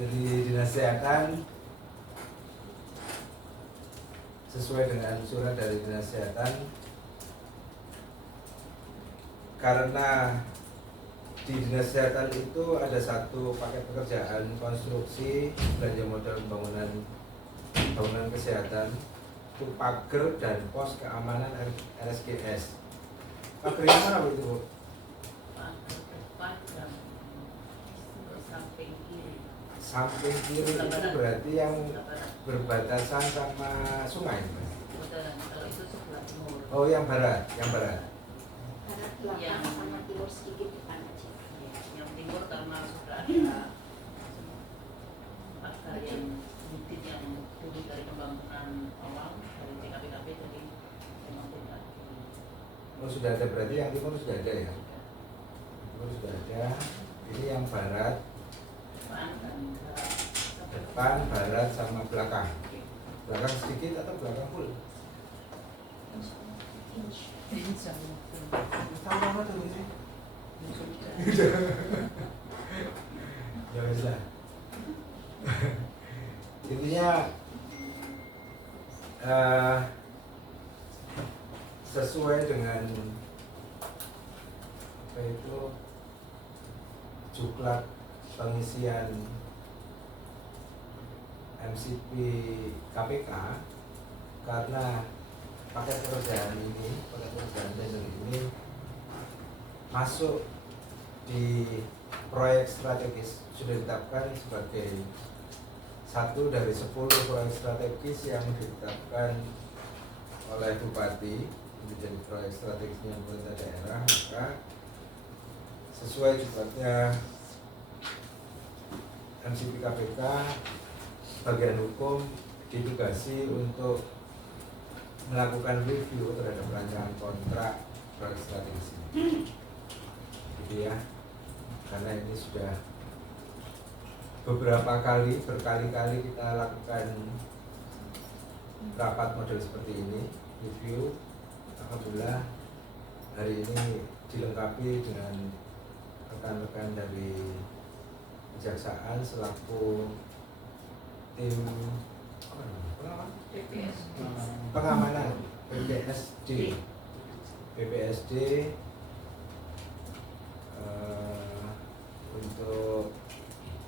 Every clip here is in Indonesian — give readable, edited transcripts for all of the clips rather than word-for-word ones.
Dari Dinas Kesehatan sesuai dengan surat dari Dinas Kesehatan, karena di Dinas Kesehatan itu ada satu paket pekerjaan konstruksi belanja modal bangunan kesehatan itu pagar dan pos keamanan RSGS. Pagarnya mana Bu itu Bu? Samping kiri itu berarti yang berbatasan sama sungai. Kalau itu sebelah timur. Oh yang barat. Barat belakang sama timur sedikit depan aja. Yang timur karena sudah ada pagar yang sedikit yang dulu dari pembangunan awal dari TKPKP jadi memang tidak. Oh sudah ada, berarti yang timur sudah ada ya? Timur sudah ada. Ini yang barat, depan, barat sama belakang. Belakang sedikit atau belakang full? Sama tuh ini. Ya wes lah. Intinya sesuai dengan apa itu juklat pengisian MCP KPK, karena paket pekerjaan tender ini masuk di proyek strategis, sudah ditetapkan sebagai satu dari 10 proyek strategis yang ditetapkan oleh Bupati menjadi proyek strategisnya pemerintah daerah. Maka sesuai juklatnya MCP KPK, bagian hukum ditugasi untuk melakukan review terhadap rancangan kontrak proyek strategis ini. Gitu ya, karena ini sudah berkali-kali kita lakukan rapat model seperti ini, review. Alhamdulillah hari ini dilengkapi dengan rekan-rekan dari kejaksaan selaku tim pengamanan PPSD untuk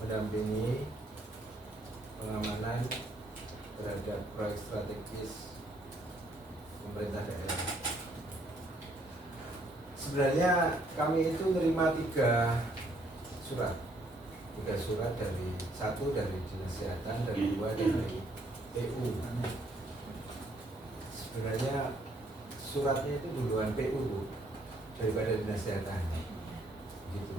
mendampingi pengamanan terhadap proyek strategis pemerintah daerah. Sebenarnya kami itu menerima tiga surat dari satu dari Dinas Kesehatan dan dua dari PU. Sebenarnya suratnya itu duluan PU Bu, daripada Dinas Kesehatan gitu.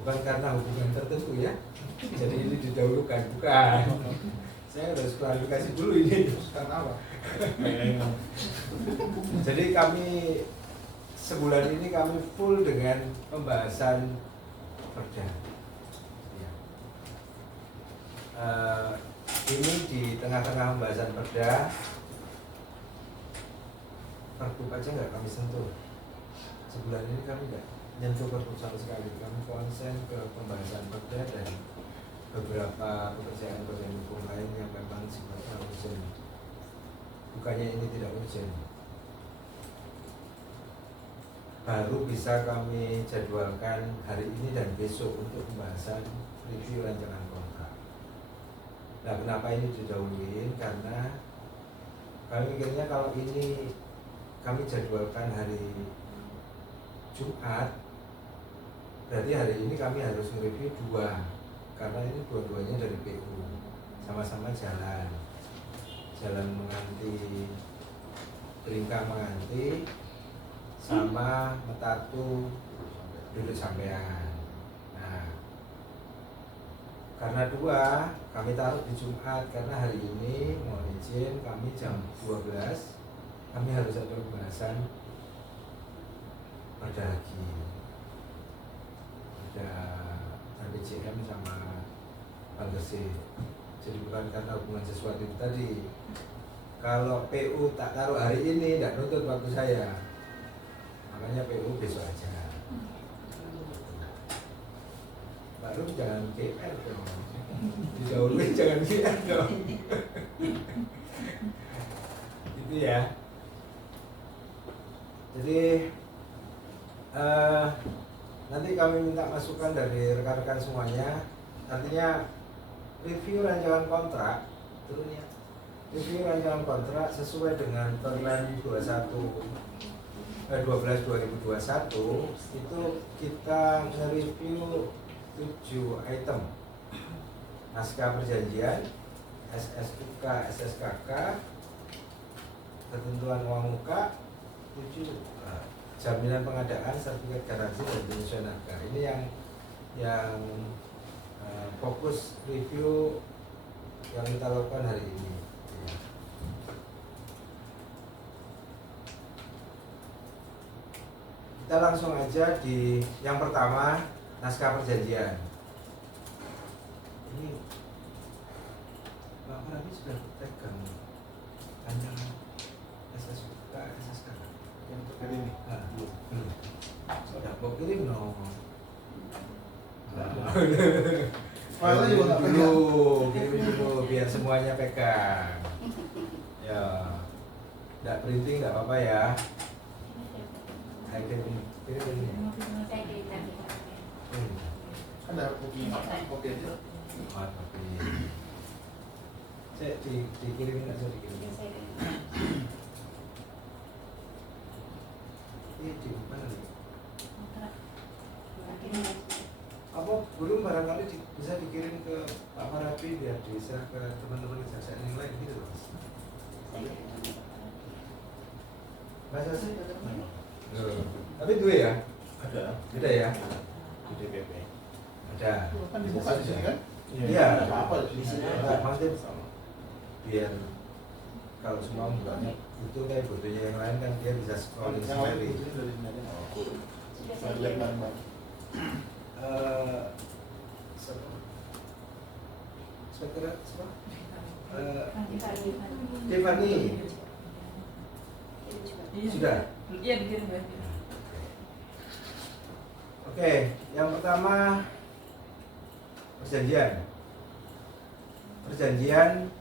Bukan karena hubungan tertentu ya, jadi ini didahulukan, bukan. Saya harus klarifikasi dulu ini karena apa. Jadi kami sebulan ini kami full dengan pembahasan perda. Ya. Ini di tengah-tengah pembahasan perda, pergub aja nggak kami sentuh. Sebulan ini kami nggak nyentuh pergub sama sekali. Kami konsen ke pembahasan perda dan beberapa pekerjaan hukum lain yang memang sifatnya urgent. Bukannya ini tidak urgent. Baru bisa kami jadwalkan hari ini dan besok untuk pembahasan review rancangan kontrak. Nah, kenapa ini didahuluin? Karena kami mikirnya kalau ini kami jadwalkan hari Jumat, berarti hari ini kami harus nge-review dua, karena ini dua-duanya dari PU, sama-sama jalan menganti Peringkah menganti sama Metatu duduk sampean. Nah, karena dua kami taruh di Jumat, karena hari ini mohon izin kami jam 12 kami harus ada pembahasan perda lagi, ada RPJM sama Panggesi. Jadi bukan karena hubungan sesuatu itu tadi. Kalau PU tak taruh hari ini tidak nuntut waktu saya, makanya PU besok aja. Pak Rum jangan GR dong. Didahului jangan GR dong. Gitu ya. Jadi nanti kami minta masukan dari rekan-rekan semuanya. Artinya review rancangan kontrak turun ya. Review rancangan kontrak sesuai dengan Permen 12 2021 itu kita nge-review 7 item. Naskah perjanjian, SSUK, SSKK, ketentuan uang muka, 7 jaminan pengadaan, sertifikat garansi dan penyusunan naskah. Ini yang fokus review yang kita lakukan hari ini. Kita langsung aja di yang pertama, naskah perjanjian. Ini Pak Marapi sudah pegang rancangan SSUK, SSKK Untuk hari ini. belum. Sudah mau kirim no. Filenya juga nggak pegang. Kirim dulu biar semuanya pegang. Ya, nggak printing nggak apa-apa ya. Kirim ini. Saya kirim nanti. Ada kopi aja. Tapi saya dikirimin aja dikirimin. Saya kirim. Ini di mana nih? Saya kirim. Apa burung barangkali bisa dikirim ke Pak Marapi biar bisa ke teman-teman kejaksaan yang lain gitu loh. Saya kirim. Masa sih? Tapi dua ya? Ada. Beda ya? Di DPP. Ada. Kan dibuka di sini kan? Iya. Nggak apa-apa Di sini ada. Maksudnya biar kalau semua bukannya itu kayak butuhnya yang lain kan dia bisa scrolling Yang lain sendiri. di sini dari sini aja. Sudah saya Saya lihat kirim. bareng-bareng. Siapa? Sekretariat siapa? Tiffany. Tiffany. Kirim juga. Sudah? Iya dikirim ya. Oke, yang pertama perjanjian. Perjanjian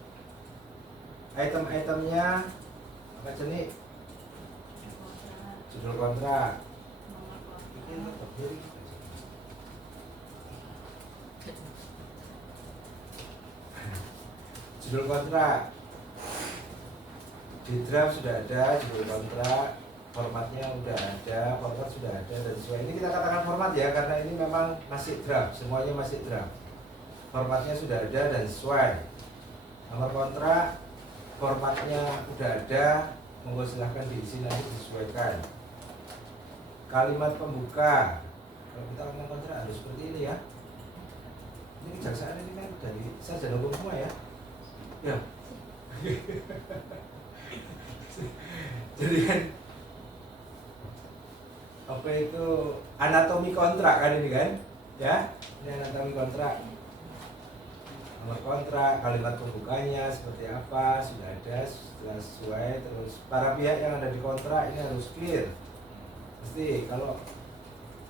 item-itemnya apa aja nih? Judul kontrak. Ini tetap diri. Judul kontrak. Di draft sudah ada judul kontrak, formatnya sudah ada, kontrak sudah ada dan sesuai. Ini kita katakan format ya karena ini memang masih draft, semuanya masih draft. Formatnya sudah ada dan sesuai. Nomor kontrak, formatnya sudah ada, monggo silahkan diisi nanti disesuaikan. Kalimat pembuka, kalau kita ngomong kontrak harus seperti ini ya. Ini kejaksaan ini kan dari sarjana hukum semua ya. Ya. Jadi kan apa itu anatomi kontrak kan ini kan ya, ini anatomi kontrak, nomor kontrak, kalimat pembukanya seperti apa sudah ada, sudah sesuai. Terus para pihak yang ada di kontrak ini harus clear. Mesti kalau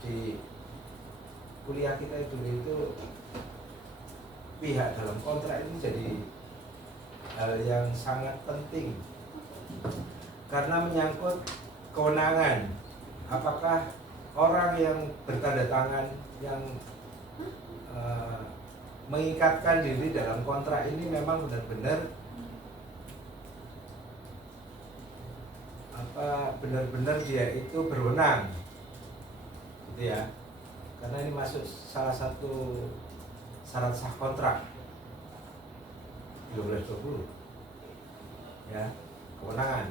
di kuliah kita dulu itu pihak dalam kontrak ini jadi hal yang sangat penting karena menyangkut kewenangan. Apakah orang yang bertanda tangan yang mengikatkan diri dalam kontrak ini memang benar-benar benar-benar dia itu berwenang, gitu ya. Karena ini masuk salah satu syarat sah kontrak 1320 ya, kewenangan.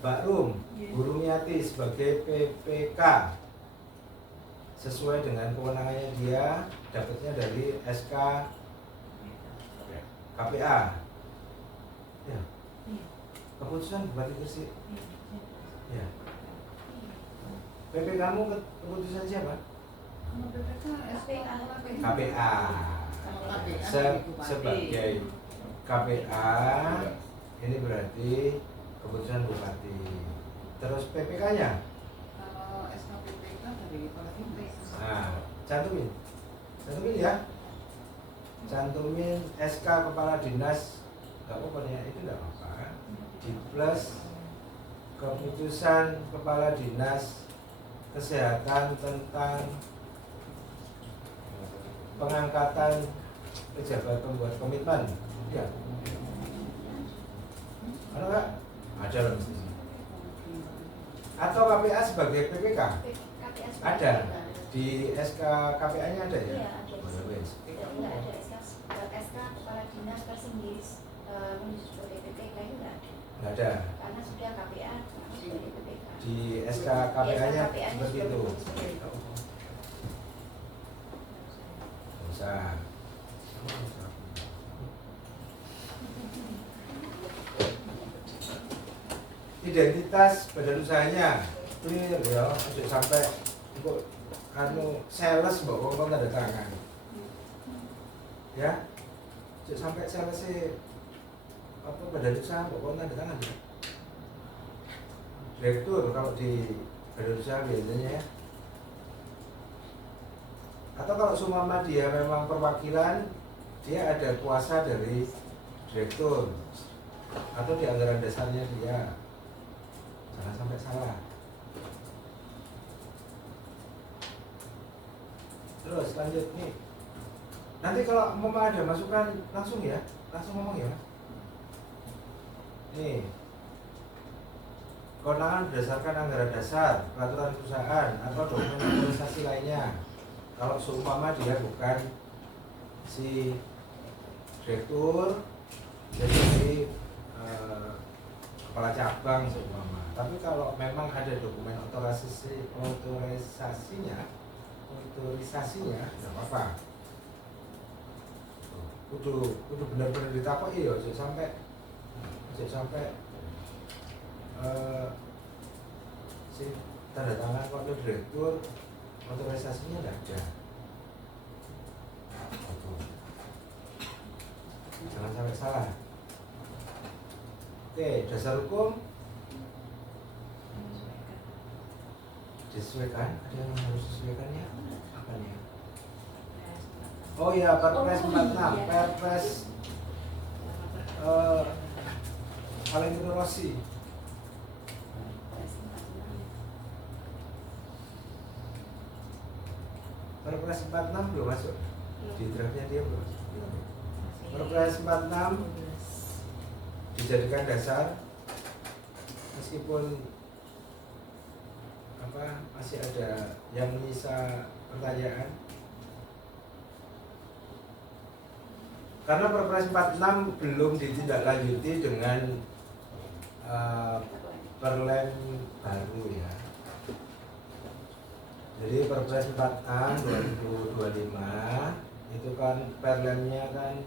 Mbak Rum, Guru Miati sebagai PPK sesuai dengan kewenangannya dia, dapatnya dari SK KPA. Ya. Keputusan Bupati Gresik. Ya. PP kamu keputusan siapa? KPA. Sebagai KPA ini berarti keputusan Bupati. Terus PPK-nya? Kalau SKPPK dari Kepala Dinas. Nah, cantumin. cantumin ya, cantumin SK Kepala Dinas, nggak apa-apa nih ya, itu nggak apa-apa, di plus keputusan Kepala Dinas Kesehatan tentang pengangkatan pejabat pembuat komitmen, ya. Ada nggak? Ada loh mesti. Atau KPA sebagai PPK? KPA Ada. Di SK KPA-nya ada ya? Iya, ada. Oh, ya wes. Tidak ada SK kepala dinas tersendiri sebagai PPK itu nggak ada. Nggak ada. Karena sudah KPA sebagai PPK. Di SK KPA-nya seperti itu. Seperti Bisa. Identitas badan usahanya clear ya, untuk sampai untuk sales mbok kok tanda tangan. Ya. Untuk sampai sales apa badan usaha mbok kok tanda tangan ya. Direktur kalau di badan usaha biasanya ya. Atau kalau seumpama dia memang perwakilan, dia ada kuasa dari direktur atau di anggaran dasarnya dia. Jangan sampai salah. Terus lanjut nih. Nanti kalau mau ada masukan langsung ya, langsung ngomong ya. Nih. Kewenangan berdasarkan anggaran dasar, peraturan perusahaan atau dokumen organisasi lainnya. Kalau seumpama dia bukan si direktur, jadi kepala cabang seumpama. Tapi kalau memang ada dokumen otorisasinya, nggak apa-apa. Kudu benar-benar ditakoki ya, sampai si tanda tangan waktu direktur otorisasinya nggak ada. Jangan sampai salah. Oke, dasar hukum disesuaikan. Ada yang harus disesuaikannya apa nih? Oh ya, Perpres 46, Perpres Valentino Rossi. Perpres 46 belum masuk di draftnya dia belum. Perpres 46 dijadikan dasar meskipun masih ada yang bisa pertanyaan karena Perpres 46 belum ditindaklanjuti dengan Perlem baru ya. Jadi Perpres 46 2025 itu kan Perlemnya kan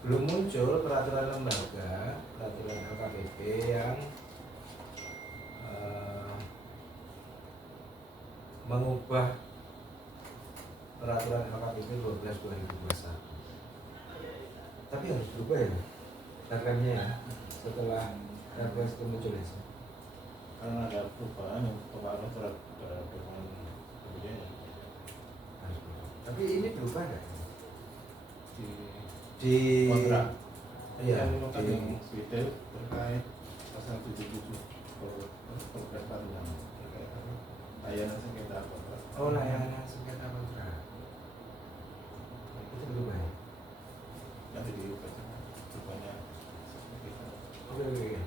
belum muncul peraturan lembaga, peraturan LKPP yang mengubah peraturan LKPP 12/2021. Tapi harus berubah ya perlemnya ya, setelah Perpres itu muncul ya. Karena ada perubahan yang kemarin surat dengan kebijakan. Tapi ini berubah nggak? Di Di kontrak. Iya, Yang menemukan di- yang detail terkait pasal 77 Perpres 46 terkait layanan sengketa kontrak. Oh, layanan sengketa kontrak. Itu berubah ya? Nanti dibaca rupanya Oke.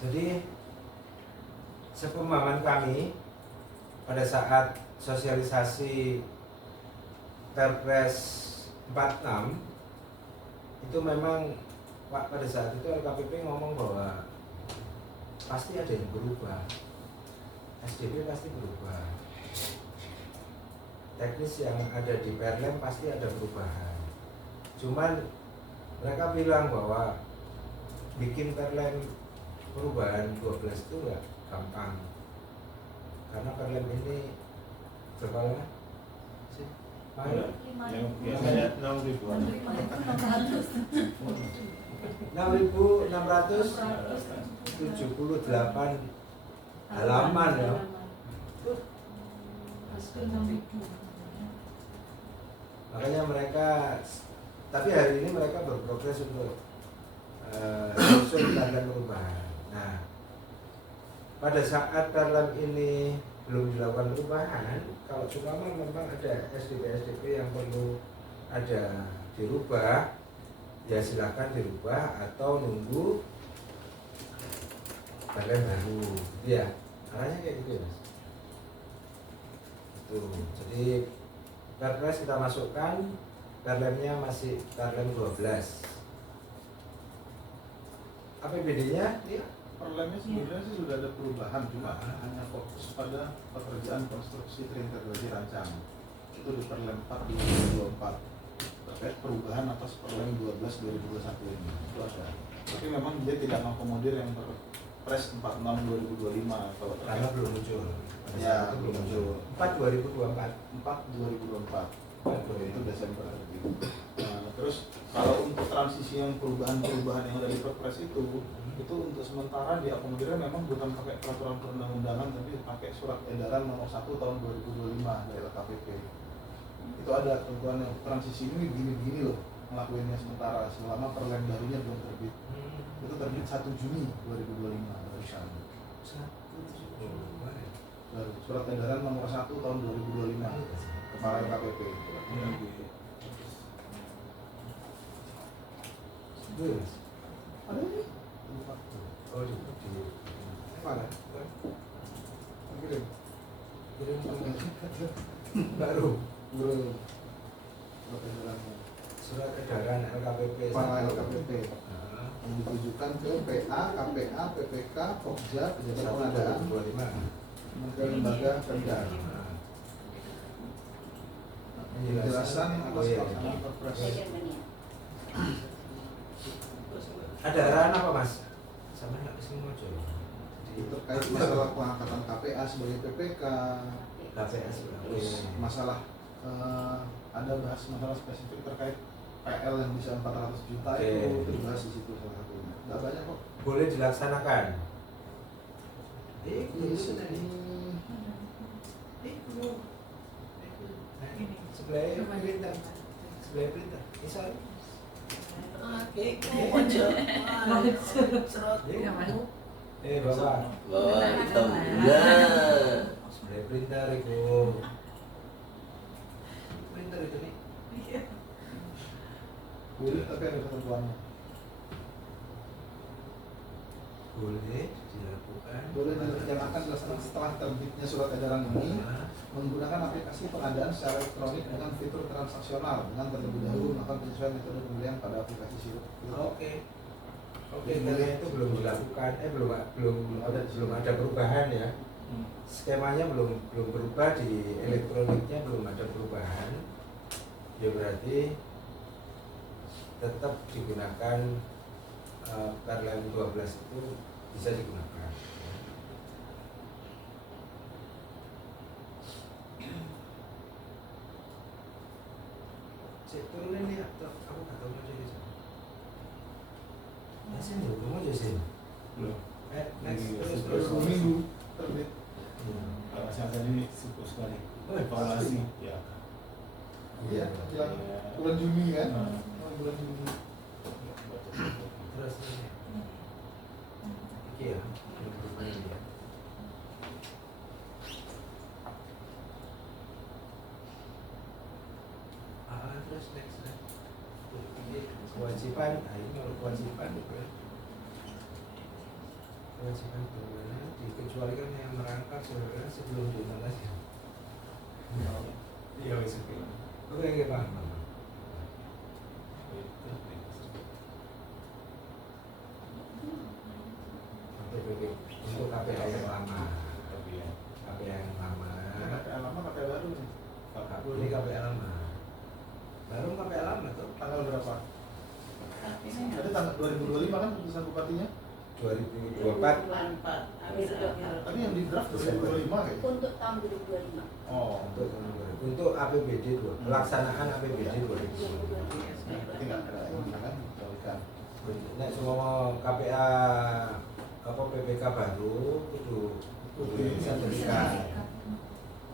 Jadi sepemahaman kami pada saat sosialisasi Perpres 46 itu memang pada saat itu LKPP ngomong bahwa pasti ada yang berubah, SDP pasti berubah, teknis yang ada di Perlem pasti ada perubahan. Cuman mereka bilang bahwa bikin Perlem perubahan 12 itu nggak gampang karena Perlem ini berapa lama sih? Yang biasanya 6.000-an. 6.678 halaman ya. Makanya mereka, tapi hari ini mereka berprogres untuk menyusun peraturan perubahan. Nah, pada saat peraturan ini belum dilakukan perubahan, kalau cuma memang ada SDP yang perlu ada dirubah, ya silakan dirubah atau nunggu peraturan baru, ya arahnya kayak gitu ya Mas. Tuh, jadi perpres kita masukkan, perlemnya masih perlem 12. APBD-nya ya Perlemnya sebenarnya sih sudah ada perubahan, cuma hanya fokus pada pekerjaan konstruksi terintegrasi rancang. Itu di Perlem 4 2024 terkait perubahan atas Perlem 12 2021 ini. Itu ada. Tapi memang dia tidak mengakomodir yang Perpres 46 2025 kalau karena terkait belum muncul. Pada Ya, saat itu belum muncul. 4 2024. 4 2024 itu Desember gitu. Nah, terus kalau untuk transisi yang perubahan-perubahan yang ada di Perpres itu untuk sementara diakomodirnya memang bukan pakai peraturan perundang-undangan tapi pakai surat edaran nomor 1 tahun 2025 dari LKPP. Itu ada ketentuannya transisi ini gini-gini loh ngelakuinnya sementara selama perlem barunya belum terbit. Itu terbit 1 Juni 2025 barusan. Baru surat edaran nomor 1 tahun 2025 kepala LKPP. Itu Mas. Ada ini? Oh di mana? Kirim. Kirim baru. Belum. Surat edarannya. Surat edaran LKPP. Kepala LKPP Nah, yang ditujukan ke PA, KPA, PPK, Pokja, Pejabat Pengadaan, 25. Kementerian Lembaga Kerja. Penjelasan atas pelaksanaan Perpres. Ada arahan apa Mas? Sama nggak kesini mau coba. Terkait masalah pengangkatan KPA sebagai PPK, KPS. terus masalah ada bahas masalah spesifik terkait PL yang bisa 400 juta itu dibahas di situ salah satunya. Nggak banyak kok. Boleh dilaksanakan. Di sini Sebelah perintah. Sebelah perintah. Misal. Bapak. Wah, hitam bulan. Sebelah perintah itu. Perintah itu nih. boleh tapi ada ketentuannya. Boleh dilakukan. Boleh dilaksanakan setelah terbitnya surat edaran ini menggunakan aplikasi pengadaan secara elektronik dengan fitur transaksional dengan terlebih dahulu melakukan penyesuaian metode pembelian pada aplikasi sirup. Oke. Oke, karena itu belum dilakukan, belum ada perubahan ya. Skemanya belum berubah, di elektroniknya belum ada perubahan. Ya berarti tetap digunakan Perlem 12 itu bisa digunakan. Cek turunin nih atau aku nggak tahu aja gitu. Masih belum aja sih. Belum. Next terus Terus minggu terbit. Kalau saya ini syukur sekali. Evaluasi. Ya. Iya, yang bulan Juni kan? Nah. Bulan Juni. terus ini. Iki ya, ada perubahan ini ya. Terus next. Ini kewajiban, nah ini kalau kewajiban kewajiban bagaimana dikecualikan yang merangkap saudara sebelum donasi. Iya wes oke. Oke paham. Untuk KPA yang lama. KPA yang lama. KPA lama, KPA baru nih. Ini KPA lama. Baru KPA lama tuh. Tanggal berapa? Ada tanggal 2025 kan putusan bupatinya? 2024. Tadi yang di draft 2025 kayaknya. Untuk tahun 2025. Oh, Untuk APBD 2, pelaksanaan APBD 2020. berarti nggak ada ini kan? Dikalikan. Nek semua KPA apa PPK baru itu sertifikat.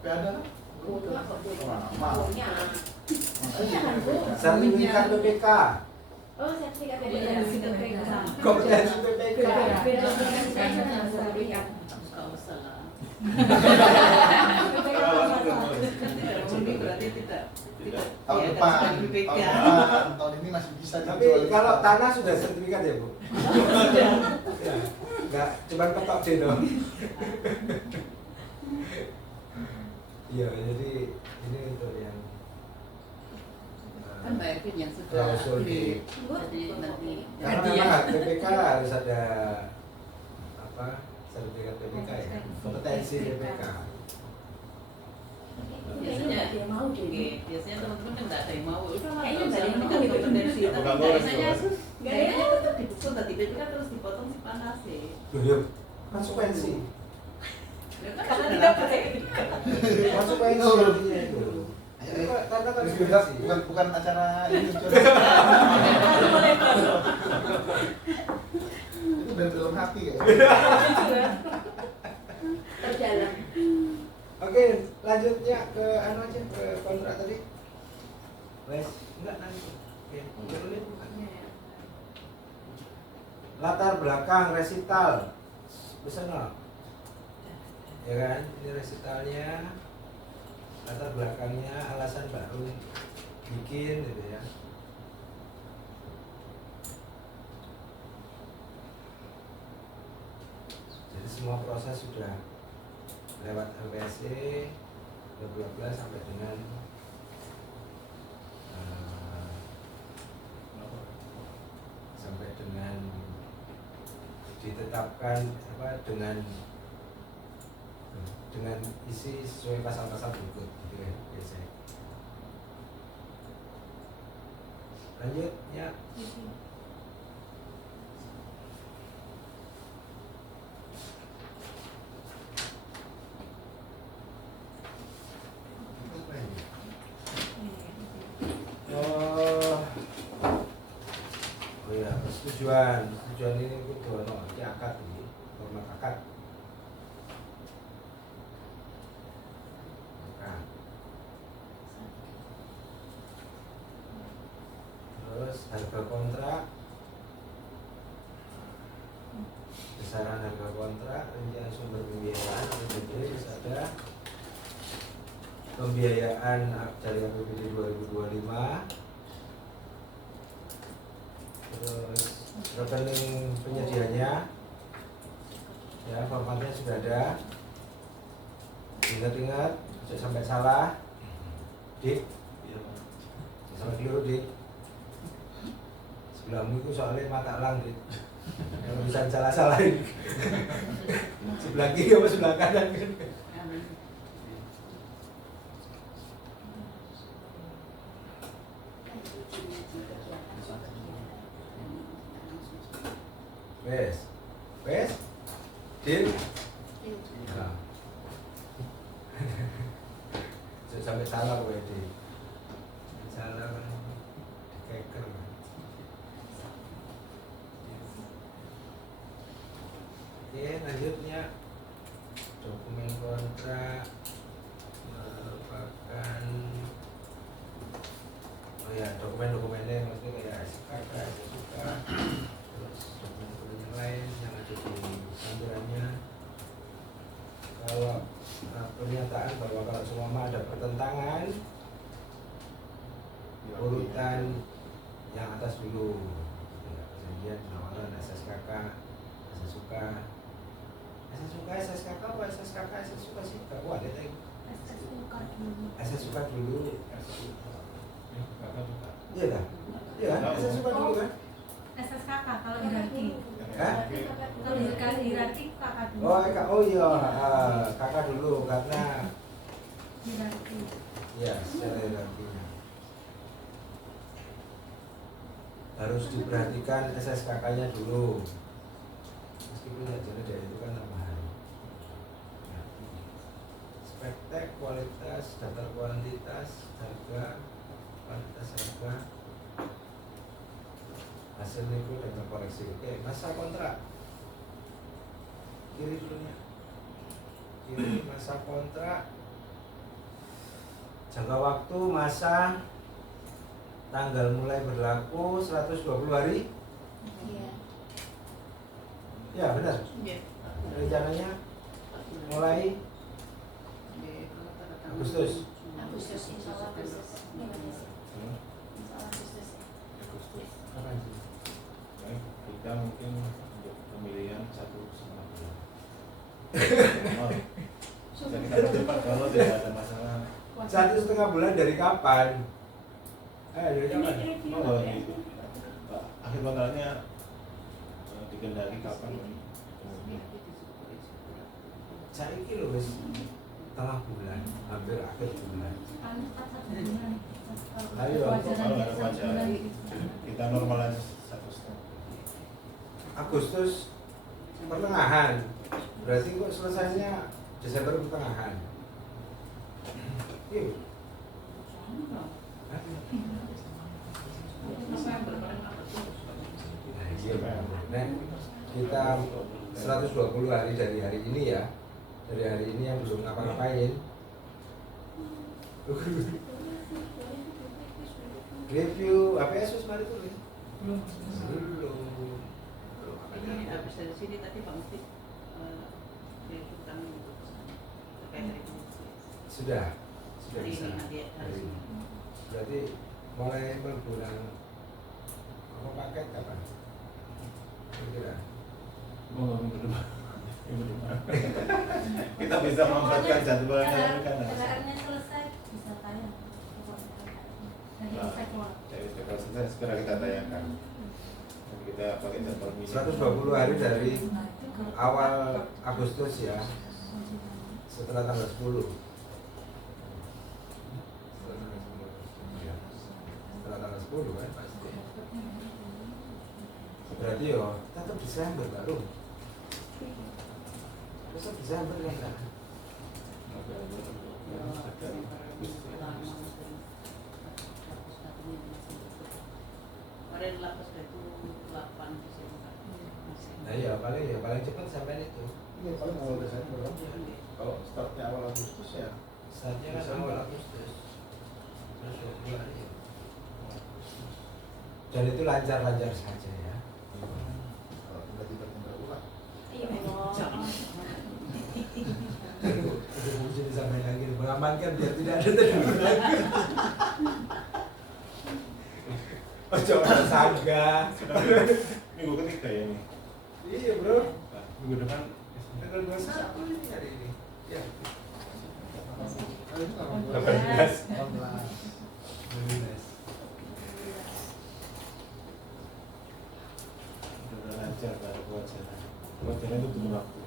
KPA ada kan? Foto apa Bu? Lama. Fotonya. Oh, jangan Bu. Sertifikat BPK. Oh, sertifikat Iya, BPK. Kompetensi BPK. Beda dengan sertifikat. Nggak usah lah. BPK apa? Ini berarti tidak. Tahun Ya, depan, kan BPK. tahun ini masih bisa. Tapi kalau tanah sudah sertifikat ya Bu? Sudah. Ya. Enggak, cuma ketok D dong. Iya, jadi ini untuk yang Kan Mbak Ervin yang sudah klausul di. jadi nanti Karena memang BPK harus ada apa? Sertifikat BPK ya, kompetensi BPK. biasanya dia mau deh. Oke, biasanya teman-teman kan nggak ada yang mau. Udah lah, Kayaknya nggak usah nggak ada yang mau meningkat gitu. kompetensi. Tapi Bukan boros, biasanya boros. kayaknya tetap dipukul tadi BPK terus dipotong si panas sih. Loh, ya, konsekuensi. Ya kan Karena sudah tidak pakai. Konsekuensi Oh. artinya itu. Karena Ini konsekuensi. bukan acara ini. Itu dari dalam hati kayaknya. Terjalan. Oke, lanjutnya ke anu aja ke kontrak tadi. Wes, enggak nanti. Oke, turunin. Latar belakang resital. Bisa nggak? Ya kan, ini resitalnya. Latar belakangnya, alasan baru bikin gitu ya. Jadi semua proses sudah lewat LPSC 2012 sampai dengan sampai dengan ditetapkan apa dengan isi sesuai pasal-pasal berikut gitu ya biasanya. Lanjut ya. Oh ya, persetujuan ini kudu ono akad iki, format akad. Akad. Terus harga kontrak, besaran harga kontrak, rincian sumber pembiayaan, terus ada pembiayaan dari APBD 2025. Terus rekening penyedianya ya, formatnya sudah ada. Ingat-ingat jangan sampai salah dik, sampai keliru dik. Sebelahmu itu soalnya mata elang dik, kalau bisa salah-salahin sebelah kiri apa sebelah kanan kan. Wes, deal. Nah. Sampai salah kowe deal. Salah kan keker. Oke, lanjutnya dokumen kontrak merupakan dokumen-dokumennya maksudnya kayak SKK, SSK, terus dokumen-dokumen yang lain yang ada di lampirannya. Kalau pernyataan bahwa kalau semua ada pertentangan, urutan yang atas dulu, perjanjian penawaran SSKK, SSUK, SSKK apa SSKK, SSUK sih? Wah, ada yang SSUK dulu. Iya kan? Iya kan? SSUK dulu kan? SSKK kalau hierarki. Hah? Kalau hierarki kakak dulu. Oh iya, kakak dulu karena Hierarki. ya secara hierarkinya harus diperhatikan SSKK-nya dulu. Meskipun saja dari itu kan tambahan. Spektek, kualitas, daftar kuantitas, harga, kualitas harga, hasil nego dan terkoreksi. Oke, masa kontrak kiri dulunya, kiri masa kontrak Jangka waktu masa tanggal mulai berlaku 120 hari. Iya. Ya benar. Iya. Rencananya mulai Agustus. Agustus, insya Allah Agustus. Iya, Mbak Desi. Insya Allah Agustus ya. Agustus. Kapan sih? Baik, kita mungkin untuk pemilihan 1,5 bulan. Oh, jadi kalau cepat kalau tidak ada masalah. 1,5 bulan dari kapan? Dari kapan? Oh, itu. Akhir kontraknya dikendaki kapan? Saya kira wis tengah bulan, hampir akhir bulan. Ayo, Kalau nggak ada wajar, kita normalnya 1,5. Agustus pertengahan. Berarti kok selesainya Desember pertengahan. Iya. Nah, kita 120 hari dari hari ini ya. Dari hari ini yang belum ngapa-ngapain. Review APS wis mari tuh. Belum. Ini habis dari sini tadi Pak Mufti tentang terkait dari Sudah hari bisa. ini nanti hari ini. Berarti mulai berbulan apa paket kapan? Kira-kira. Oh, minggu depan. Minggu depan. Kita bisa memanfaatkan jadwalnya kan. THR-nya selesai bisa tayang. Dari saya keluar. Jadi kalau selesai segera kita tayangkan. Jadi kita pakai jadwal mini. 120 hari dari awal Agustus ya, setelah tanggal 10. Setelah tanggal 10 kan pasti. Berarti yo tetap Desember baru. Besok Desember kan? Kemarin lapas itu 8 Desember. Nah iya paling cepat sampai itu. Ini paling awal Desember kan. Kalau startnya awal Agustus ya. Saatnya kan awal Agustus. Terus 20 hari. Dan itu lancar-lancar saja ya. Kalau tiba-tiba berulang. Iya, memang. Jadi sampai lagi mengamankan biar tidak ada terjadi lagi. Ojo ada sangga. Minggu ketiga ya ini. Iya bro. Nah, minggu depan Tanggal 21 ini hari ini. Ya. 18. 18. udah lancar baru kewajaran. Kewajaran itu butuh waktu.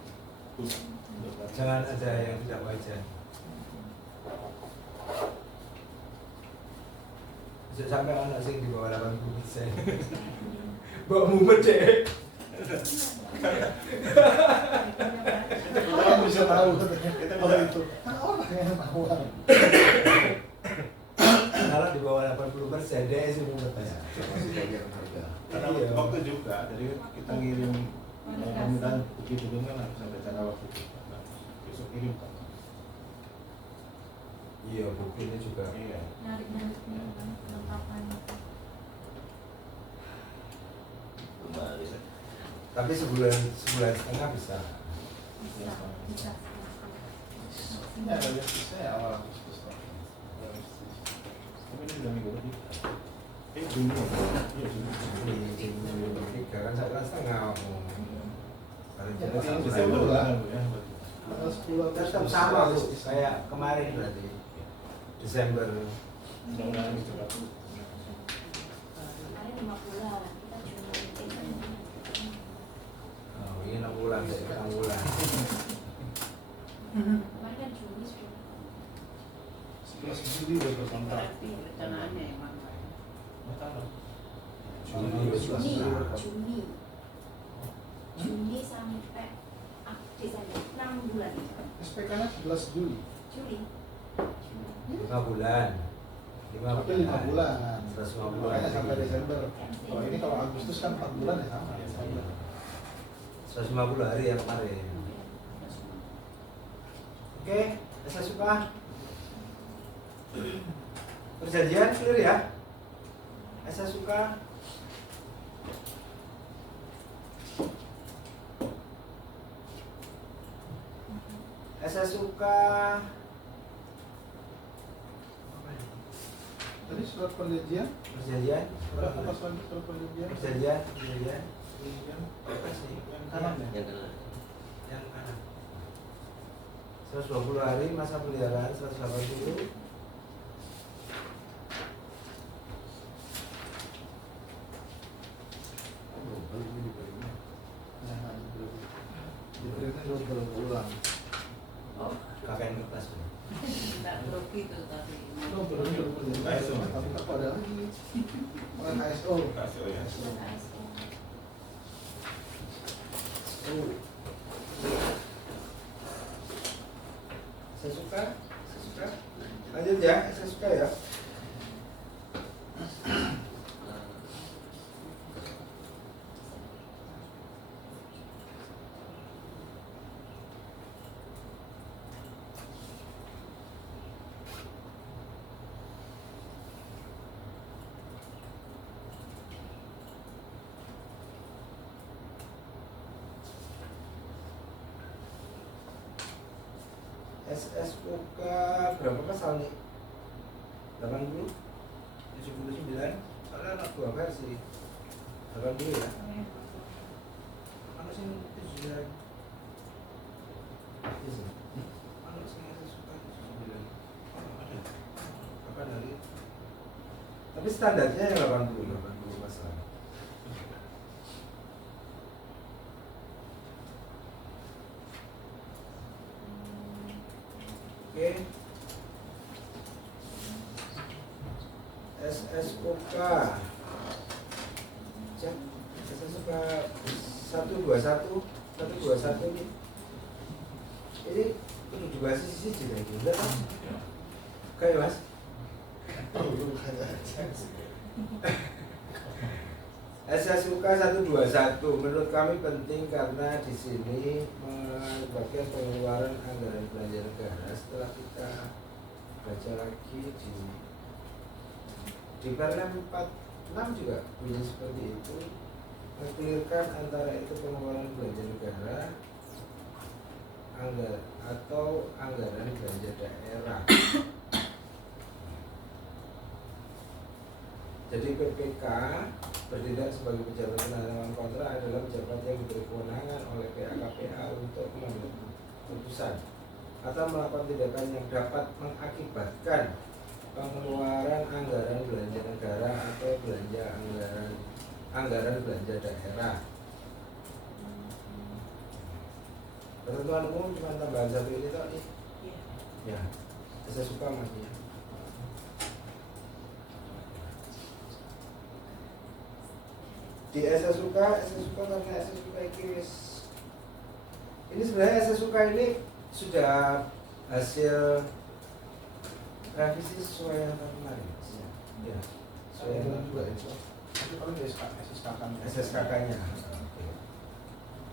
Jangan ada yang tidak wajar. Bisa sampai anak sing di bawah 80%. Bawa mumet deh. Orang bisa tahu kalau itu. Kan orang yang tahu. Kalau di bawah 80% deh sih mumet ya. Masih bagian harga. Karena Iya. waktu juga dari kita ngirim permintaan begitu kan harus ada jangka waktu juga. Nah, besok kirim Pak. Iya, buktinya juga. Iya. Narik-nariknya kan kelengkapan. Kemarin. Tapi sebulan setengah bisa. Bisa. Ini ada yang bisa ya awal Agustus. Tapi ini udah minggu ketiga. Juni. Iya Juni. Tiga kan saya setengah. Paling Ya, cepat berarti sampai. Desember lah. Ya. Tanggal 10 Tetap Agustus. sama tuh kayak kemarin berarti. Desember. Mudah-mudahan ini cepat. Kemarin 5 bulan, kita cuma Oh, ini 6 bulan, saya 6 bulan. kemarin kan Juni sudah. 11 Juli udah berkontrak. Berarti rencanaannya yang mana? Nggak tahu. Juni sampai Desember 6 bulan. SPK-nya 11 Juli. Juli. 5 bulan. Tapi 5 bulan. 150 Makanya sampai hari. Desember. Kalau ini kalau Agustus kan 4 bulan ya sama. Desember. 150 hari yang kemarin. Oke, saya suka. Perjanjian clear ya? Saya suka. Saya suka. Tadi surat perjanjian, Perjanjian. surat apa lagi surat perjanjian? Perjanjian. Perjanjian. Perjanjian Apa sih? yang kanan ya? Yang kena. Yang kanan. 120 hari masa peliharaan 180. Berulang. Oh, KKN kertas. tidak grogi itu tadi. Tapi tak ada lagi. Orang ASO. Kasih oh ya. Dan ASO. Saya suka. Saya suka. Lanjut ya. Saya suka ya. SSUK berapa pasal nih? 80? 79? Soalnya anak dua versi 80 ya? Mana sih 79? Iya sih. Mana sih SSUK 79? Oh, ada. Kapan lagi? Tapi standarnya yang 80 pasal. Oke. SSUK. Cek. SSUK 121 ini. Ini perlu dibahas sisi juga itu. Enggak kan? Kayak Mas. SSUK 121 menurut kami penting karena di sini bagian pengeluaran anggaran belanja negara setelah kita baca lagi di Permen 46 juga bunyi seperti itu, mengklirkan antara itu pengeluaran belanja negara atau anggaran belanja daerah. Jadi PPK bertindak sebagai pejabat penandatangan kontrak adalah pejabat yang diberi kewenangan oleh PAKPA untuk mengambil keputusan atau melakukan tindakan yang dapat mengakibatkan pengeluaran anggaran belanja negara atau belanja anggaran belanja daerah. Ketentuan umum cuma tambahan satu ini toh nih. Iya. Ya, saya suka masnya. Di SSUK karena SSUK ini sebenarnya SSUK ini sudah hasil revisi sesuai yang kemarin. Ya, sesuai yang juga itu. Tapi paling SSKK-nya.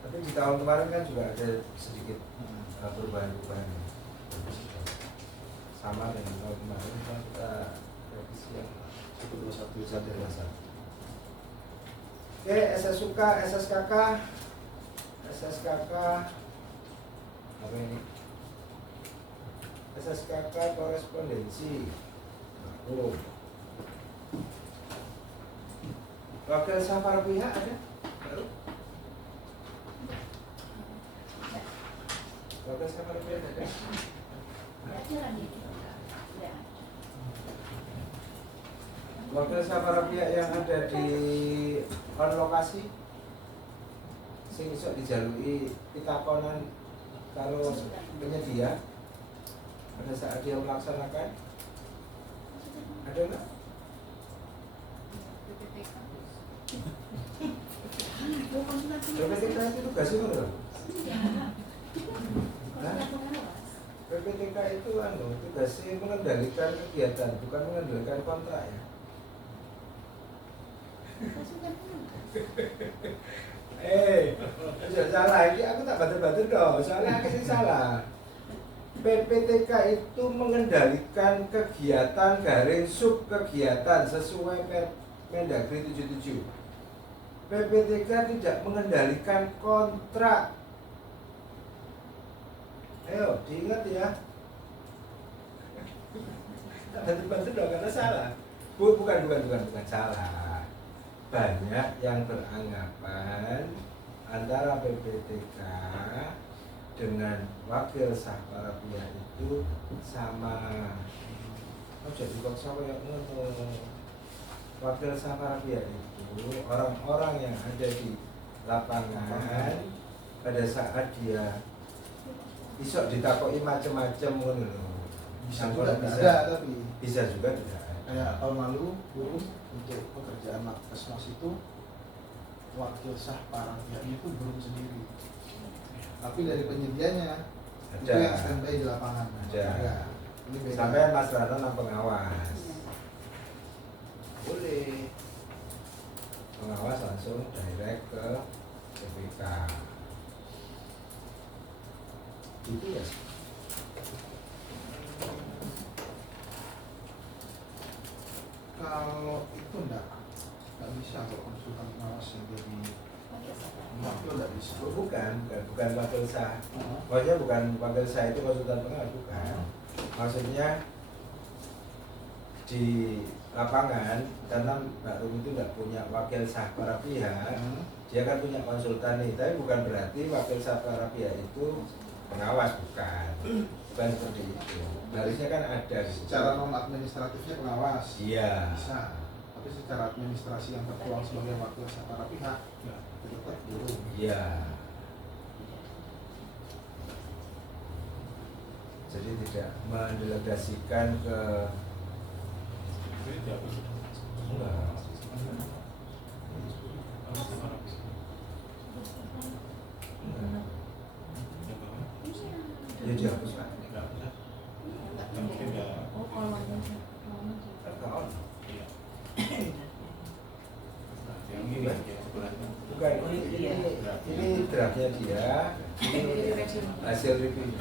Tapi di tahun kemarin kan juga ada sedikit perubahan-perubahan. Sama dengan tahun kemarin kan kita revisi yang 121. Oke, SSUK, SSKK apa ini? SSKK korespondensi. Oh. Wakil safar pihak ada? Baru? Wakil safar pihak ada? Ada lagi. Ya. Wakil safar pihak yang ada di on lokasi sing iso dijalui pitakonan kalau penyedia pada saat dia melaksanakan ada nggak? PPTK itu tugasnya apa? PPTK itu tugasnya mengendalikan kegiatan, bukan mengendalikan kontrak ya. Jangan salah, ini aku tak bater-bater dong, soalnya aku sih salah. PPTK itu mengendalikan kegiatan garing sub kegiatan sesuai Mendagri 77. PPTK tidak mengendalikan kontrak. Ayo diingat ya. Bantu dong karena salah. Bukan salah. Banyak yang beranggapan antara PPTK dengan wakil sah para pihak itu sama. Oh jadi kok sama ya wakil sah para pihak itu orang-orang yang ada di lapangan pada saat dia isok ditakoki macam-macam ngono lho. Bisa Juga juga tidak ada, tapi bisa juga tidak ada. kayak tahun lalu buruh untuk pekerjaan Puskesmas itu wakil sah para pihak itu buruh sendiri. Tapi dari penyedianya itu Ada. yang standby di lapangan. Ada. Ini beda. Sampai Mas Rano nang pengawas. Boleh. Pengawas langsung direct ke CPK. Gitu ya. Kalau itu enggak bisa kalau konsultan pengawas yang jadi wakil enggak bisa. Bukan wakil sah. Maksudnya bukan wakil sah itu konsultan pengawas, bukan. Maksudnya di lapangan karena Mbak Rum itu nggak punya wakil sah para pihak, dia kan punya konsultan nih, tapi bukan berarti wakil sah para pihak itu pengawas, bukan seperti itu. Harusnya kan ada Secara non administratifnya pengawas. Iya. Bisa. Tapi secara administrasi yang tertuang sebagai wakil sah para pihak ya tetap buruh. Iya. Jadi tidak mendelegasikan ke enggak. Ya dihapus Pak. Oh, kalau ada Terkaon. Yang ini sebelahnya. Bukan ini draftnya dia, ini hasil review.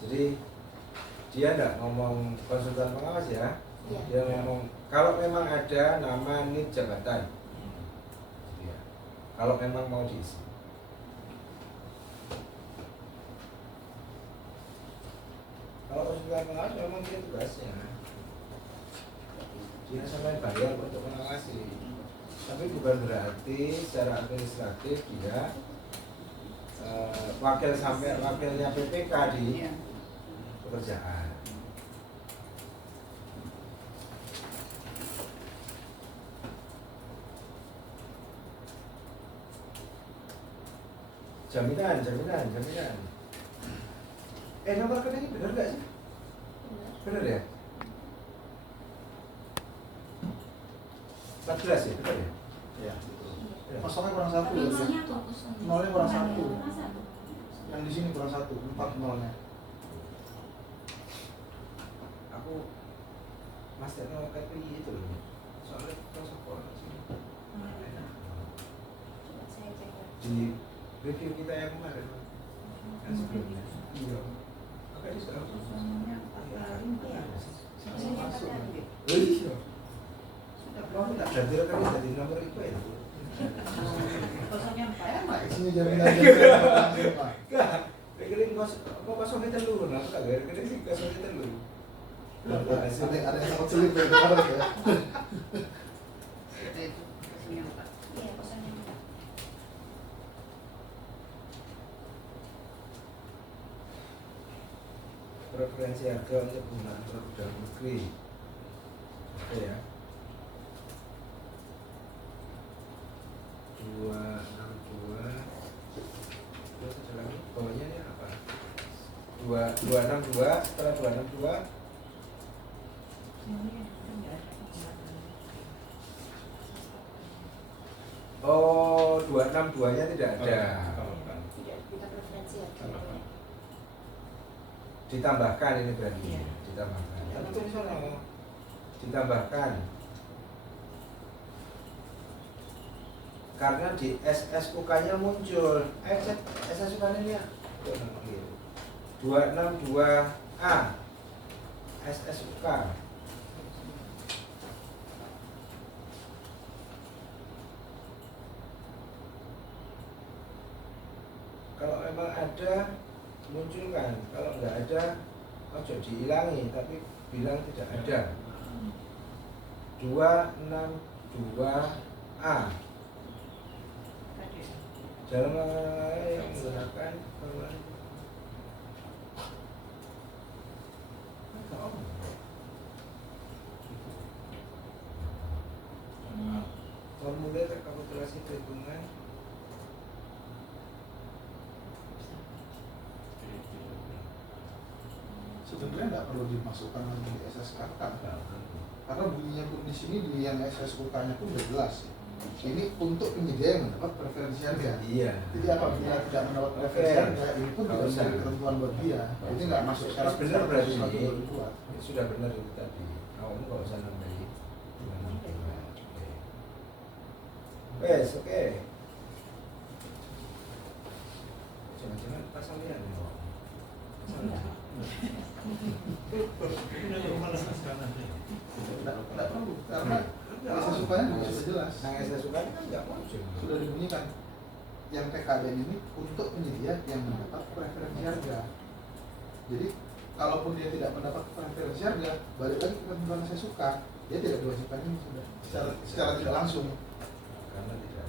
Jadi dia enggak ngomong konsultan pengawas ya, Iya. dia ngomong kalau memang ada nama NIT jabatan, ya. Kalau memang mau diisi. Kalau konsultan pengawas memang dia tugasnya, dia sampai bayar untuk mengawasi, tapi bukan berarti secara administratif dia wakilnya PPK di pekerjaan. Jaminan. Nomor rekeningnya benar nggak sih? Benar ya? 14 ya, benar ya? Ya. Ya. Kosongnya kurang satu tapi ya. isinya tuh kosong. Nolnya kurang satu. Kurang satu. Yang di sini kurang satu, 4 nolnya. Aku Mas Teno KPI itu loh. Soalnya protokol sih. Coba saya cek ya. Di review kita yang kemarin kan sebelumnya. Iya. Oke, di sana. Kosongnya 4 Iya. Kosongnya 4 kali. Oh iya. Kamu tak ganti rekening jadi nomor itu ya? Kosongnya 4. Enak isinya jaminan Pak. Enggak. Rekening kosongnya telur, nah aku tak gak rekening sih kosongnya telur. Ada yang takut sulit dari kemarin ya. Kosongnya 4. Iya, kosongnya 4. Preferensi harga untuk penggunaan produk dalam negeri. Oke ya. 262. Terus ada lagi bawahnya ini apa? 262 setelah 262 oh 262 nya tidak ada. Tidak kita preferensi ya. Ditambahkan ini berarti Iya. ditambahkan. Tapi tulisannya ditambahkan karena di SSUK-nya muncul. Cek SSUK-nya ini ya. 262A SSUK. Kalau memang ada, munculkan. Kalau nggak ada, ojo dihilangi, tapi bilang tidak ada. 262A. Dalam yang menggunakan formulir rekapitulasi perhitungan Sebenarnya nggak perlu dimasukkan lagi di SSKK karena bunyinya pun di sini di yang SSUK-nya pun udah jelas. Ini untuk penyedia yang mendapat preferensi harga. Iya. Jadi apabila tidak mendapat preferensi harga, ini pun tidak menjadi ketentuan buat dia. Ini nggak masuk secara benar berarti sesuatu ini. yang dibuat. Sudah benar itu tadi. Kamu nggak usah nambahin. Wes, oke. Jangan-jangan pasal lihat nih. Tidak perlu karena SSUK-nya juga sudah jelas. Nah, SSUK-nya kan nggak muncul. Sudah dibunyikan yang TKDN ini untuk penyedia yang mendapat preferensi harga. Jadi kalaupun dia tidak mendapat preferensi harga, balik lagi ke ketentuan SSUK, dia tidak diwajibkan ini sudah secara tidak langsung. Karena tidak.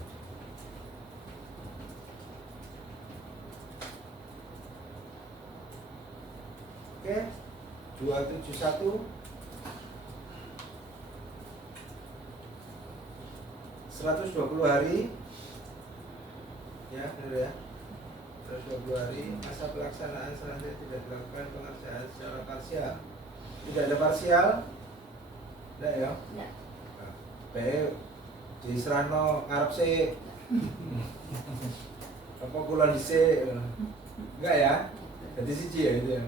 Oke, 271 120 hari ya, benar ya, 120 hari masa pelaksanaan selanjutnya tidak dilakukan pengerjaan secara parsial. Tidak ada parsial, tidak ya? Tidak. Baik, di Serano ngarep sih apa kulon dhisik enggak ya? Jadi siji ya itu ya.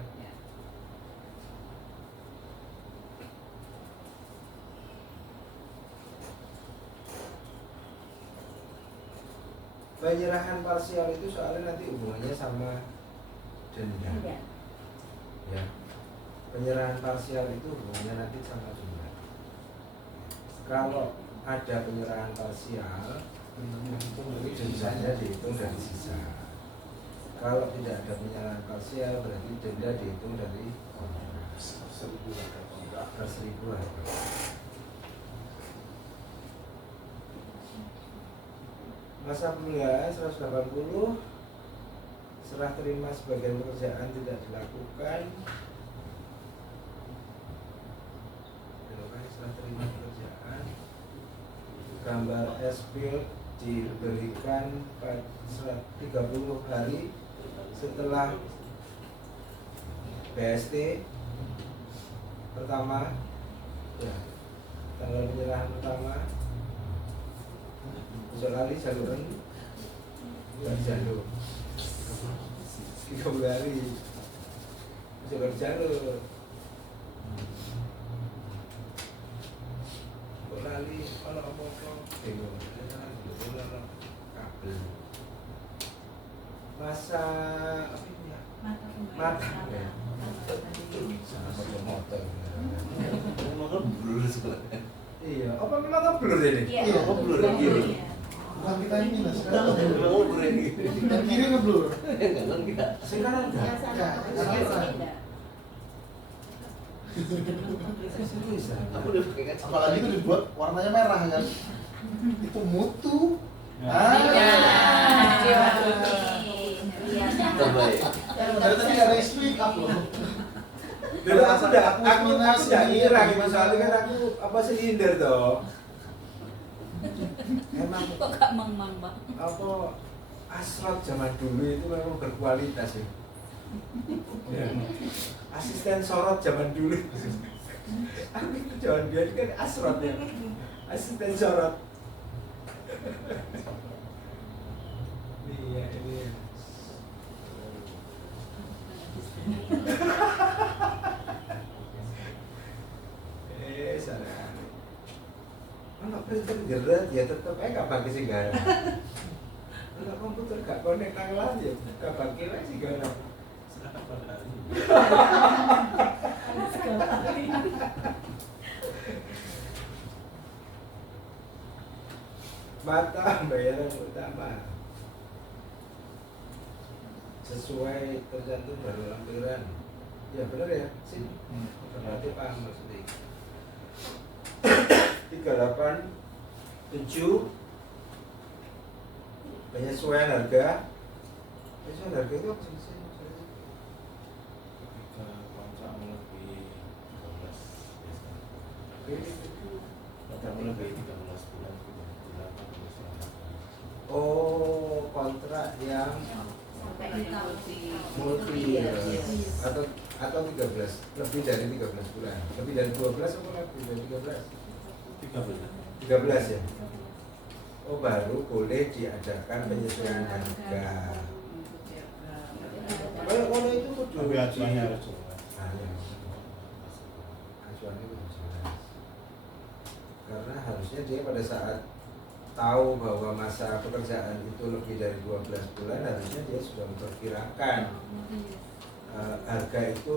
Penyerahan parsial itu soalnya nanti hubungannya sama denda. Tidak. Ya. Penyerahan parsial itu hubungannya nanti sama denda. Kalau ada penyerahan parsial, dendanya dihitung dari sisa. Kalau tidak ada penyerahan parsial, berarti denda dihitung dari per 1000 harga. Masa pemeliharaan 180, serah terima sebagian pekerjaan tidak dilakukan. Serah terima pekerjaan, gambar S-Build diberikan pada 30 hari setelah BST pertama, ya, tanggal penyerahan pertama. Lali saluran nggak jalur 30 hari jalur kok lali kalau apa-apa bingung kabel masa apa ini ya mata ya sama motor Motor blur sebenarnya. iya apa memang blur ini Iya, blur Iya. Bukan kita ini mas. Memang blur ini. Dan kiri ngeblur. Enggak kan kita. sekarang enggak Yang sana Ya, yang karena- sini tidak. serius ya? Aku udah pakai kaca. Apalagi itu dibuat warnanya merah kan. Itu mutu. Iya. Ah. Iya. Terbaik. Dari tadi ada speak up loh. Dulu aku udah ngira gitu soalnya kan aku apa silinder toh. Emang Kok gak mang-mang bang? apa asrot zaman dulu itu memang berkualitas ya. Ya. Asisten sorot zaman dulu. Aku itu zaman dia kan asrot ya. Asisten sorot. Iya ini. Salah. Kalau printer gerak ya tetap aja gak pakai sigara. Kalau komputer gak konek nang lah ya gak pakai lah sigara. Serahkan pada ahli. Mata bayaran utama sesuai tercantum dalam lampiran. Ya benar ya sih. Berarti paham maksudnya. 387 penyesuaian harga. Penyesuaian harga itu apa sih? Ketika kontrak melebihi 13 biasanya. Kontrak melebihi 13 bulan dilakukan penyesuaian harga. Oh, kontrak yang Sampai multi ya. atau 13 lebih dari 13 bulan, lebih dari 12 atau lebih dari 13? 13 ya. Oh, baru boleh diadakan penyesuaian harga. Kalau itu kudu Tapi acuannya harus jelas. Ah, ya. Acuannya kudu jelas. Karena harusnya dia pada saat tahu bahwa masa pekerjaan itu lebih dari 12 bulan, harusnya dia sudah memperkirakan harga itu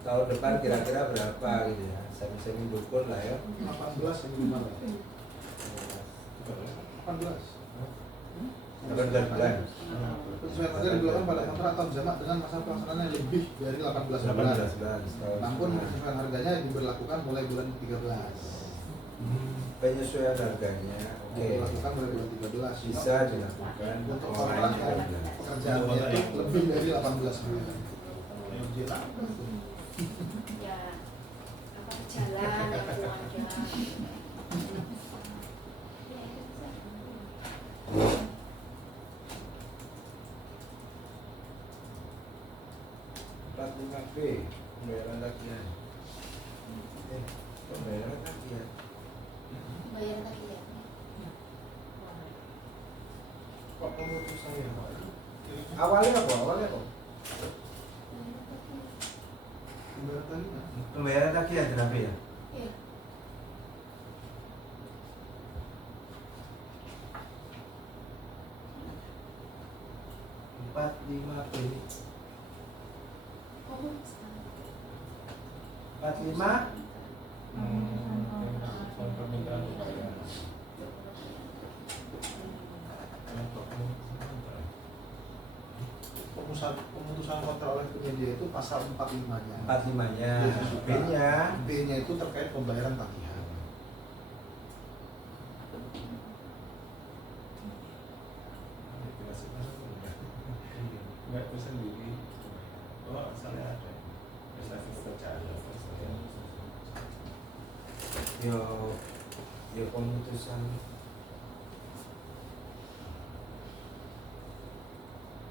tahun depan kira-kira berapa gitu ya, semi dukun lah ya. 18 yang minimal. 18. 18 bulan. Penyesuaian harga dilakukan pada kontrak atau jamak dengan masa pelaksanaan yang lebih dari 18 bulan. 18 bulan setahun. Namun penyesuaian harganya diberlakukan mulai bulan 13. Penyesuaian harganya Dilakukan mulai bulan 13. bisa dilakukan Untuk mulai kontrak 13. pekerjaannya itu lebih dari 18 bulan. Jelas. Ya apa jalan yang ruang jalan. Empat 5B pembayaran tagihan. Pembayaran tagihan. Bayar tadi ya. Kok pemutusannya Pak? Awalnya apa? Awalnya apa? Pembayaran tagihan berapa ya? Iya. Empat 5B. Oh, 45 Permintaan pembayaran. Pemutusan kontrak oleh penyedia itu pasal 45-nya. 45-nya. B-nya B-nya itu terkait pembayaran tagihan. Enggak bisa sendiri. Oh, saya ada. Prestasi kerjaan. yo pemutusan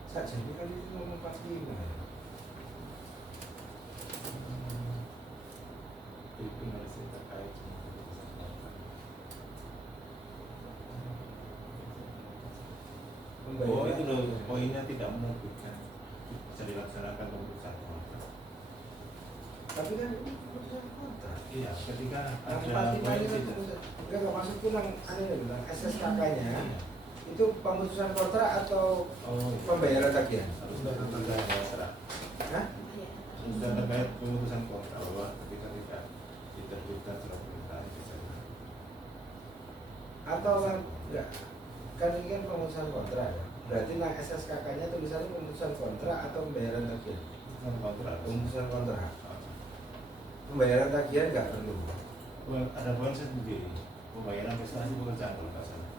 saja ini kan itu ngomong 45 ya. Itu masih terkait dengan keputusan kontrak. Oh, itu loh poinnya tidak menerbitkan bisa dilaksanakan keputusan kontrak. Tapi kan ini keputusan kontrak. Iya, ketika Yang ada 45 poin ini kan tidak. keputusan. Enggak maksudku yang bilang SSKK-nya Iya. itu pemutusan kontrak atau Oh, iya. pembayaran tagihan? Harus sudah ada serat. Hah? Sudah terkait pemutusan kontrak bahwa ketika tidak diterbitkan surat perintah bisa. Atau kan enggak? Kan ini kan pemutusan kontrak ya. Berarti nah SSKK-nya tulisannya pemutusan kontrak atau pembayaran tagihan? Kontrak. Pemutusan kontrak. Pembayaran tagihan nggak perlu. Ada poin sendiri pembayaran prestasi pekerjaan kalau nggak salah.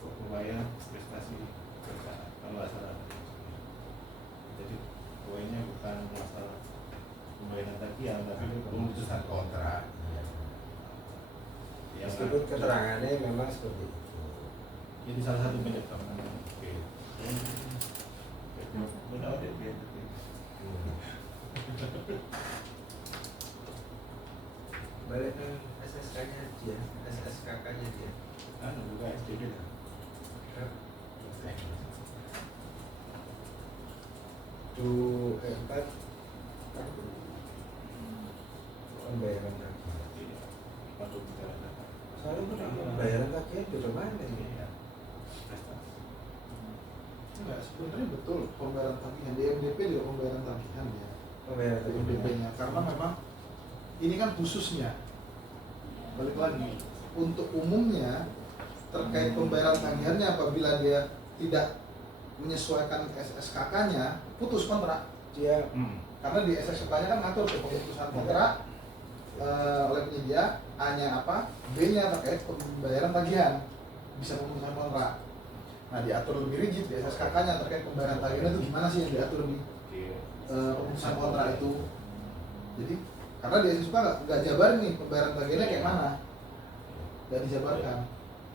Pembayaran prestasi pekerjaan kalau nggak salah. Jadi poinnya bukan masalah pembayaran tagihan tapi pemutusan kontrak. Yang Meskipun keterangannya memang seperti itu. jadi salah satu penyebab. Oke. Benar deh dia. Balik ke SSK-nya dia, SSKK-nya dia. Kan buka SDD kan. Tuh empat pembayaran tagihan. Iya. Waktu bicara data. Soalnya pembayaran tagihan beda mana ini? Iya. Prestasi. Enggak, sebenarnya betul pembayaran tagihan di MDP juga pembayaran tagihan ya. Pembayaran Di tagihan. MDP-nya karena memang ini kan khususnya balik lagi untuk umumnya terkait pembayaran tagihannya apabila dia tidak menyesuaikan SSKK-nya putus kontrak Dia karena di SSKK-nya kan ngatur tuh pemutusan kontrak oleh penyedia A-nya apa, B-nya terkait pembayaran tagihan bisa pemutusan kontrak. Nah diatur lebih rigid di SSKK-nya terkait pembayaran tagihan itu gimana sih yang diatur di Oke. pemutusan kontrak itu. Jadi karena di SSK nggak jabarin nih pembayaran tagihannya kayak mana, nggak dijabarkan.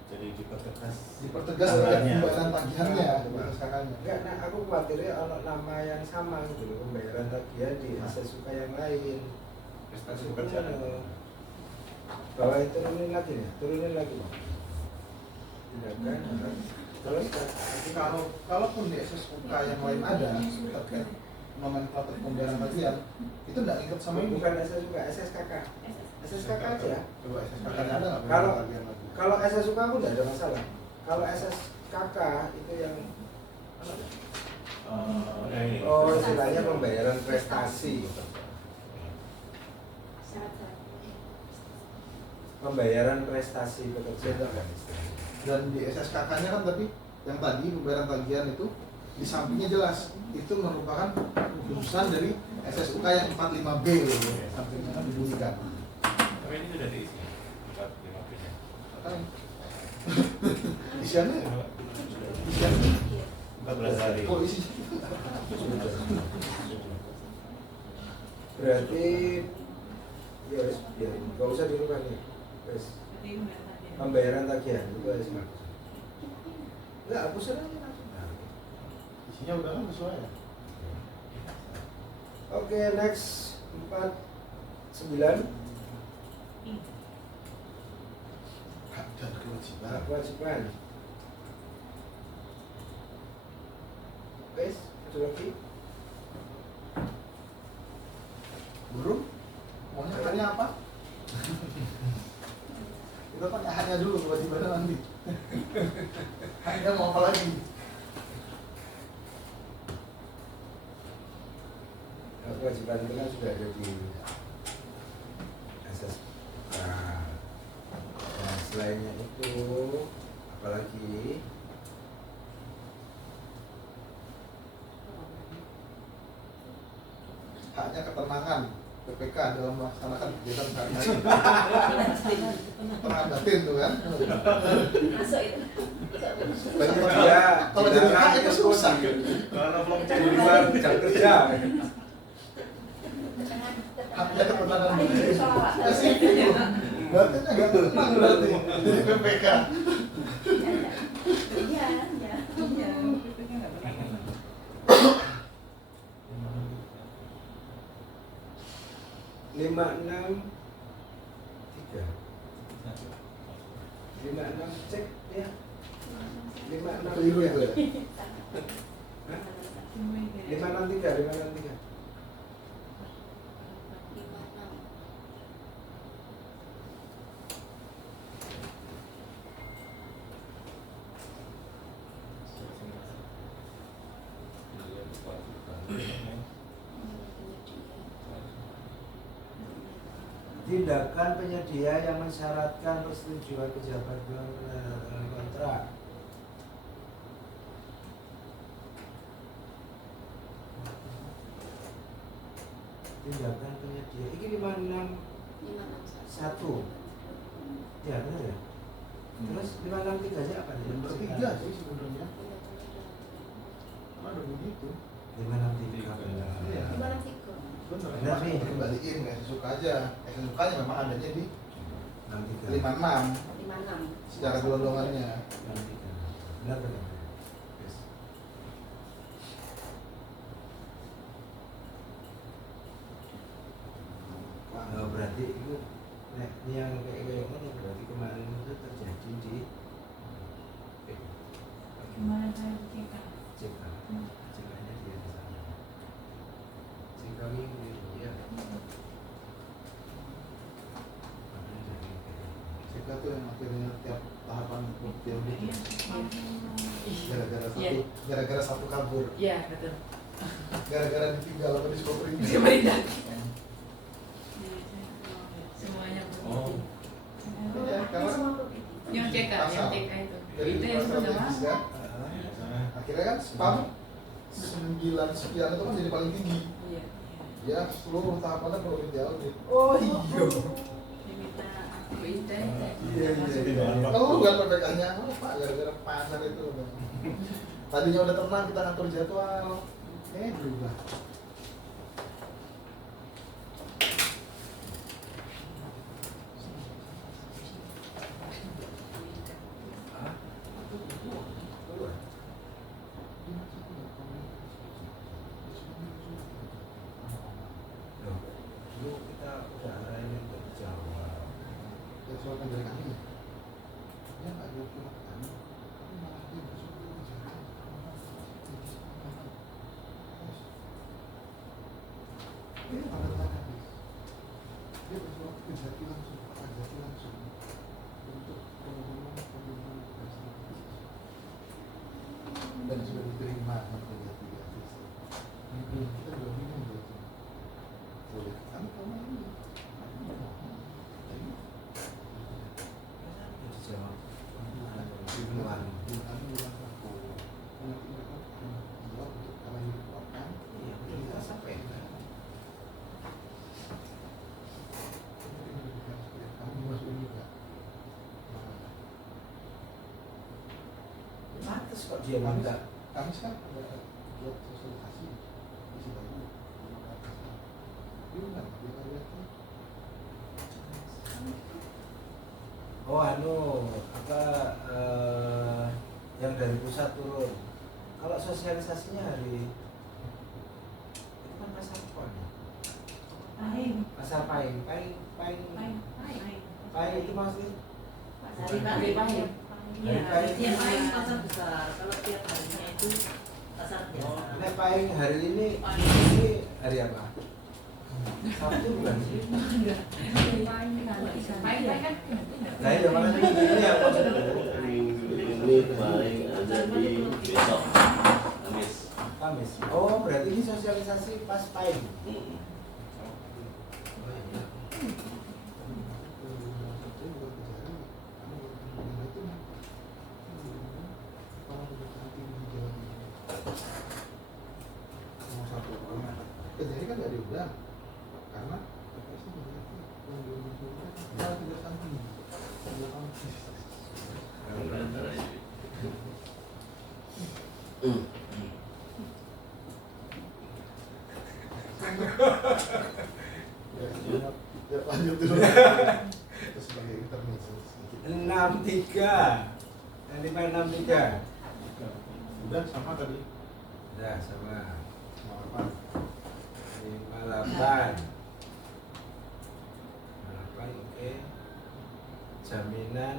Jadi dipertegas. Dipertegas terkait Anggarannya. pembayaran tagihannya di SSKK-nya. enggak, nah aku khawatirnya ada nama yang sama gitu loh, pembayaran tagihan di SSUK yang lain. Prestasi pekerjaan. Bahwa turunin lagi ya, turunin lagi Bang. Tindakan terus Tapi kalaupun di SSUK yang lain ada terkait nomenklatur pembayaran tagihan itu nggak ngikut sama ini. bukan SSUK, SSKK. SSKK aja. Coba SSKK-nya ada nggak Kalau- pembayaran tagihan lagi? Kalau SSUK aku nggak ada masalah. Kalau SSKK itu yang Ini. oh istilahnya pembayaran prestasi. Syarat-syarat. Pembayaran prestasi pekerja Dan di SSKK-nya kan tapi yang tadi pembayaran tagihan itu di sampingnya jelas itu merupakan khususan dari SSUK yang 45B loh, sampingnya kan dibunyikan. Tapi ini sudah diisi. 45B-nya. Kan isiannya isiannya 14 hari. oh isi berarti ya wes biar nggak usah dirubah nih wes pembayaran tagihan itu wes nggak aku senang isinya udah kan sesuai ya. oke next 49 Hak dan kewajiban. kewajiban wes ada lagi Burung maunya haknya apa? Kita tanya haknya dulu kewajibannya nanti. Haknya mau apa lagi? kewajiban itu kan sudah ada di SSK. Nah, selainnya itu apalagi Haknya ketenangan PPK dalam melaksanakan kegiatan sehari-hari. Tenang batin tuh kan. Masuk itu. penyedia Kalau jadi hak itu susah. Karena belum di luar jam kerja. Haknya ketenangan Ini batin. soal Spesifik loh. Batinnya nggak tenang berarti. Jadi PPK. Iya, iya. 563 cek ya 563 Keliru itu ya. 563 tindakan penyedia yang mensyaratkan persetujuan pejabat dalam kontrak. Tindakan penyedia ini 561 ya benar ya. Terus 563 nya apa nih? Yang bertiga sih sebenarnya. Karena ada begitu. 563 Iya. Gimana sih kok? Bener. Bener Mas nih. kembaliin nggak suka aja. Sukanya memang adanya di 63 56 56. secara gelondongannya. 63 benar benar. Yes. Berarti itu nek yang kayak gini berarti kemarin itu terjadi di Gimana saya CK? CK. CK-nya dia di sana. CK ini ya. juga tuh yang akhirnya tiap tahapan dia udah Iya. Iya. gara-gara satu kabur, Iya, betul. gara-gara ditinggal sama di sekolah ini. Dia merindah. Semuanya Oh. Iya, karena Semua begitu. yang CK itu. dari Itu yang strategis pertama. kan, akhirnya kan spam 9 sekian itu kan jadi paling tinggi. Iya. Ya seluruh tahapannya perlu diaudit. Oh iya. Diminta aku indah. Iya. Kalau bukan PPK-nya, oh, Pak, gara-gara pasar itu. Tadinya udah tenang kita ngatur jadwal, berubah. Loh, dulu kita udah arahin untuk Jawa. Ya soalkan dari kami. Ya nggak ada surat kami. Tapi malah dia masuk ke Jawa. Dia pada tangan habis. Dia bersurat ke Jati langsung, Pak Jati langsung untuk pengumuman dan sudah diterima sama Jati di atas. Kita udah bingung tuh. Boleh, kami tahu ini. Di Jawa. Iya, kita sampai. Pantes kok dia minta. Kami kan ada buat sosialisasi isi baru. Dia lihat Oh apa yang dari pusat turun. Kalau sosialisasinya hari itu kan pasar pon. Pasar paing itu maksudnya Dari Pahing. Iya, Dari Pahing. tiap Pahing pasar besar. Kalau tiap harinya itu pasar biasa. Nek paing hari ini hari apa? Sabtu bukan sih? Pahing kan? Nah iya makanya ini yang maksudnya Ini paling ada di besok Kamis. Kamis. Oh berarti ini sosialisasi pas paing. Jadi kan nggak diundang karena PPS itu tidak samping. Ya lanjut dulu. Itu sebagai intermezzo sedikit. 63. Yang di main 63. Udah sama tadi. Udah sama. Sama apa? 58. 58 oke. Jaminan.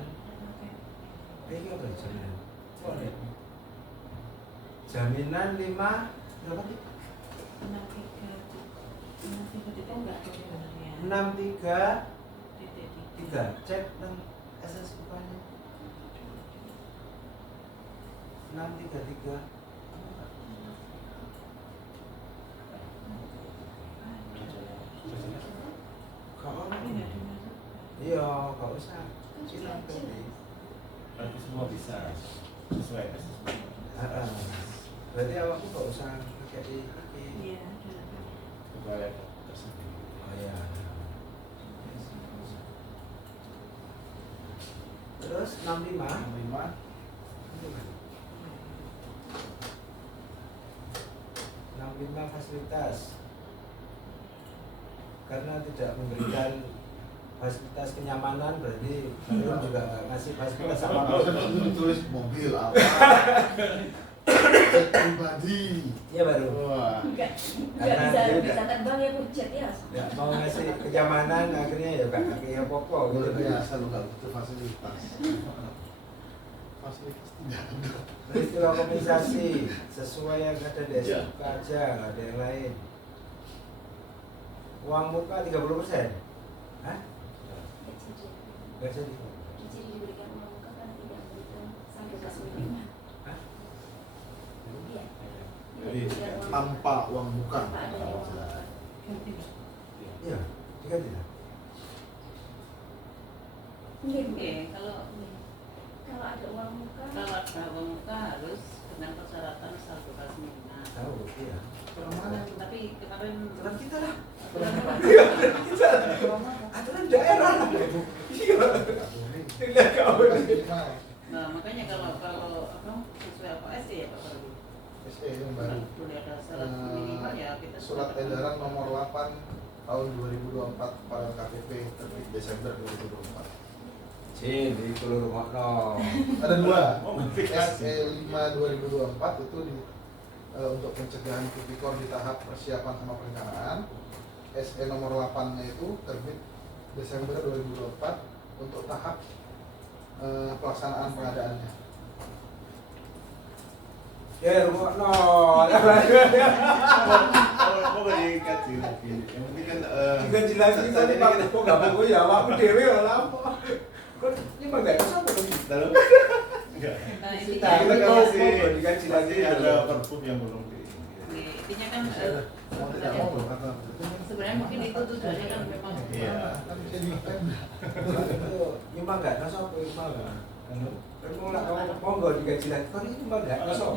Ini apa jaminan? Oh, ya. Jaminan 5 berapa sih? 63 3 cek dan SSK-nya 633 kalau iya gak usah bilang tadi. Berarti semua bisa sesuai SSB. Berarti awakku gak usah pakai ini. Kebalik tersendiri. Oh iya. Terus 65 65. 65 fasilitas karena tidak memberikan fasilitas kenyamanan berarti belum juga nggak ngasih fasilitas Kalau apa-apa. itu ditulis mobil apa? Jet pribadi. Iya baru. Wah. Enggak Karena bisa dia bisa terbang ya budget ya. nggak mau ngasih kenyamanan akhirnya ya nggak kayak pokok Luar gitu. biasa lu kalau itu fasilitas. Fasilitas tidak ada. Peristiwa kompensasi sesuai yang ada di SUK aja, nggak ada yang lain. Uang muka 30%. Hah? Nggak jadi. Nggih, Bu. Oke, kalau Kalau ada uang muka, ada uang muka harus dengan persyaratan saldo kas minimal. Tahu, iya. Orang mana? Tapi kemarin Aturan kita lah. Orang mana? Aturan kita. Aturan daerah lah. Iya. Tidak kau. nah makanya kalau apa sesuai apa SE ya Pak Fardi? SE yang baru. Boleh ada syarat minimal ya kita Surat edaran nomor 8 tahun 2024 pada KPP terbit Desember 2024. Cin, di Pulau Rumah no. Ada dua. Oh, modifikasi. SE 5 2024 itu untuk pencegahan tipikor di tahap persiapan sama perencanaan. SE nomor 8-nya itu terbit Desember 2024 untuk tahap pelaksanaan pengadaannya. Ya, Rumah no. Kok gak dikaji lagi? Yang penting kan Juga jelas saat kita ini nih Pak. kan- Kok nggak mau ya? Aku dewe lama. Kok ini mah nggak bisa apa dalam enggak. Nah Kita intinya Kita kan mau masih dikaji lagi. masih ada perpub yang belum di. intinya kan Mau tidak mau dong, kata. sebenarnya mungkin itu tujuannya kan memang Iya. Kan bisa diklaim. Itu nyumbang nggak? Nah, sopo nyumbang nggak? Kan mau nggak mau nggak dikaji lagi? Kok ini nyumbang nggak? Nah, sopo.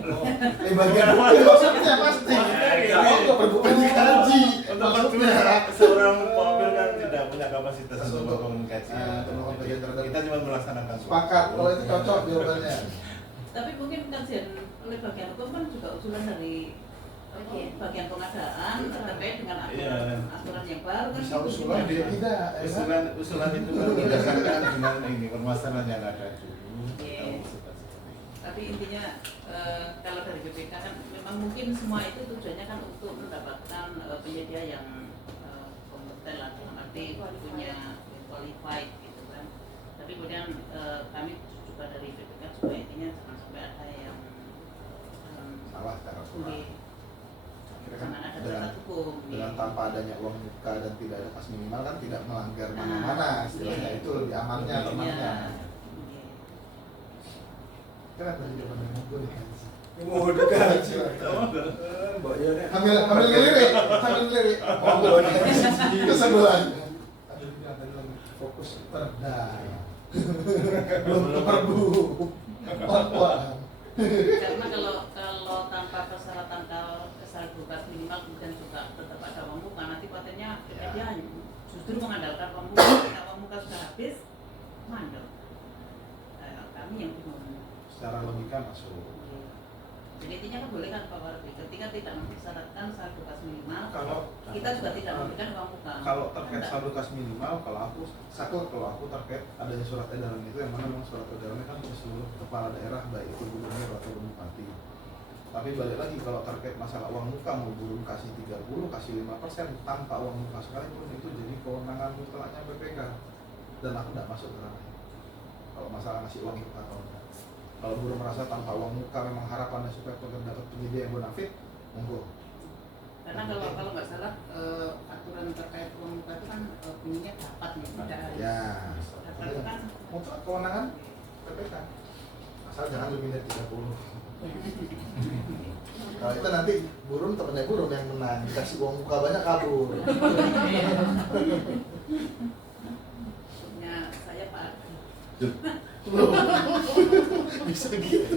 Bagian maksudnya pasti. Iya. Kalau nggak perbuatan dikaji. Untuk Maksudnya. seorang mobil kan tidak punya kapasitas untuk berkomunikasi. Untuk mengkomunikasi terhadap- Kita cuma melaksanakan. Sepakat, kalau itu cocok jawabannya. tapi mungkin kajian oleh bagian hukum kan juga usulan dari bagian pengadaan terkait dengan aturan yang baru kan Bisa gitu usulan juga. dia tidak. ya kan? Usulan itu kan berdasarkan dengan ini permasalahan yang ada dulu. Iya. Tapi intinya kalau dari BPK kan memang mungkin semua itu tujuannya kan untuk mendapatkan penyedia yang kompeten lah dalam arti punya qualified gitu kan. Tapi kemudian kami juga dari BPK juga intinya jangan sampai ada yang Salah cara boleh jangan ada cacat hukum. dengan gitu. tanpa adanya uang muka dan tidak ada kas minimal kan tidak melanggar Nah, mana-mana istilahnya iya. itu lebih amannya Iya. temannya. Iya. Kenapa jadi jawaban yang gue dikaji? Mau dikaji. Mbak Yone. Hamil lirik, oh kesebelan. Aduh bilang tadi lagi fokus perda. Belum perbu. Apa? Karena kalau tanpa persyaratan saldo kas minimal kemudian juga tetap ada uang muka, nanti potennya dia justru mengandalkan uang muka. Ketika uang muka sudah habis, mandek. Kami yang bingung. Secara logika masuk. Jadi intinya kan boleh kan Pak Wardi, ketika tidak mempersyaratkan saldo kas minimal, Kalau kita juga tidak memberikan uang muka. kalau terkait saldo kas minimal, kalau aku terkait adanya surat edaran itu yang mana memang surat edarannya kan untuk seluruh kepala daerah baik itu gubernur atau bupati. Tapi balik lagi kalau terkait masalah uang muka mau burung kasih 30, kasih 5% tanpa uang muka sekalipun itu jadi kewenangan mutlaknya BPK dan aku tidak masuk ke ranah. Kalau masalah ngasih uang muka atau enggak. Kalau buruh merasa tanpa uang muka memang harapannya supaya dapat penyedia yang bonafit, monggo. Karena kalau nggak salah aturan terkait uang muka itu kan bunyinya dapat nih, tidak harus. Ya. Dapat itu kan Mutlak kewenangan BPK. Asal jangan lebih dari 30. Kalau itu nanti burung temennya burung yang menang, dikasih uang muka banyak kabur. punya saya Pak. Bisa gitu.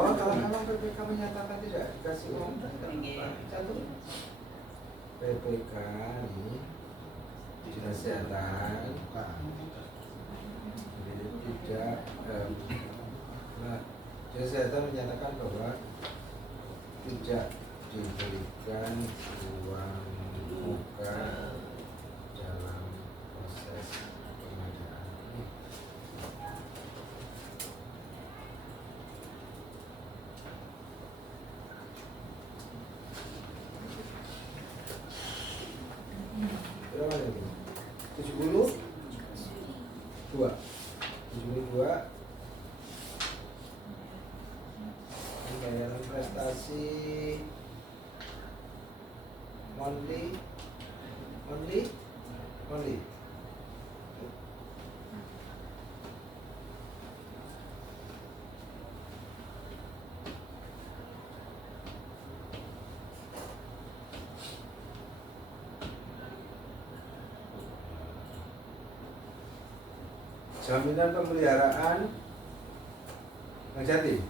Kalau PPK menyatakan tidak dikasih uang, satu PPK ini dinas kesehatan tidak dinas kesehatan menyatakan bahwa tidak diberikan uang muka dalam proses pengadaan. Berapa ini? 72 pembayaran prestasi monthly Jaminan pemeliharaan Bang Jati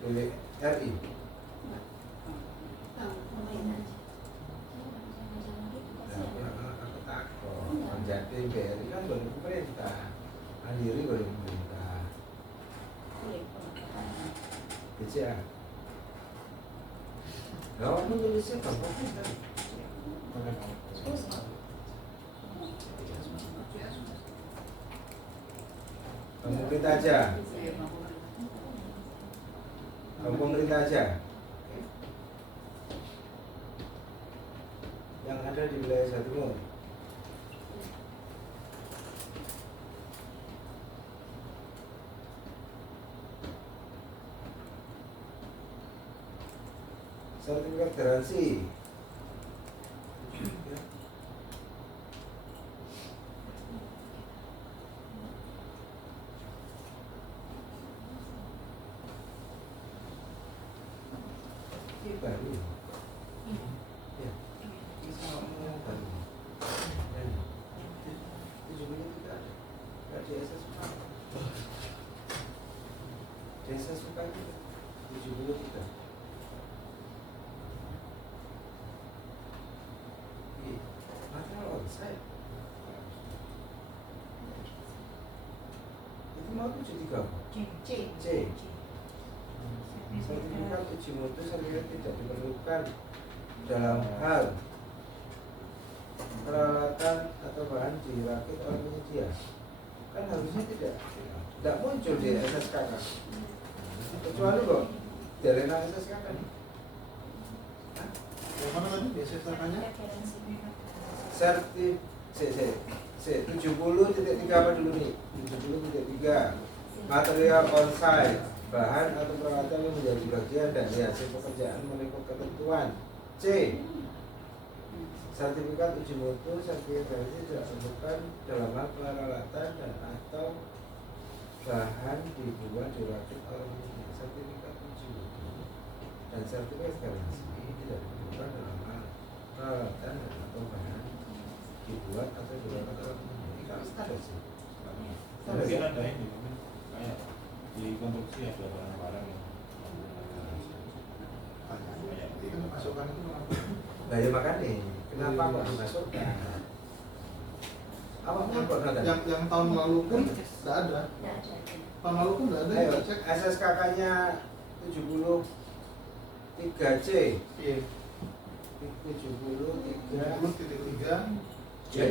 milik RI. Aku takut Bang Jati BRI kan baru pemerintah, Mandiri baru pemerintah. BCA. Kalau menulisnya gampang kan? Pemerintah aja. Pemerintah aja. Yang ada di wilayah Jawa Timur. Sertifikat garansi. Ini baru. Ya. Ini sama yang baru. Dan tujuannya tidak ada. Tidak di SSK. Di SSK itu 73. Material onsite itu mau 73 C. Sertifikat uji mutu sertifikat tidak diperlukan dalam hal peralatan atau bahan dirakit oleh penyedia. Kan harusnya tidak muncul di SSK kan? Kecuali kok dari SSK kan? Yang mana tadi BSSK-nya? Sertif C 70.3 apa dulu nih? 70.3 material onsite, bahan atau peralatan yang menjadi bagian dari hasil pekerjaan mengikut ketentuan. C. Sertifikat uji mutu sertifikat garansi tidak diperlukan dalam hal peralatan dan atau bahan dibuat dirakit oleh sertifikat uji mutu dan sertifikat garansi tidak diperlukan dalam hal peralatan dan atau bahan dibuat atau dirakit oleh ini kan standar sih. Mungkin ada ini, mungkin kayak di konstruksi ada barang-barang yang Ini kan masukan itu kenapa? Nah ya makanya kenapa kok dimasukkan? Apa kok ada? Yang tahun lalu pun tidak ada. Tahun lalu pun tidak ada. Ayo, Kita cek. SSKK-nya 73C. Iya. 73 70.3 C.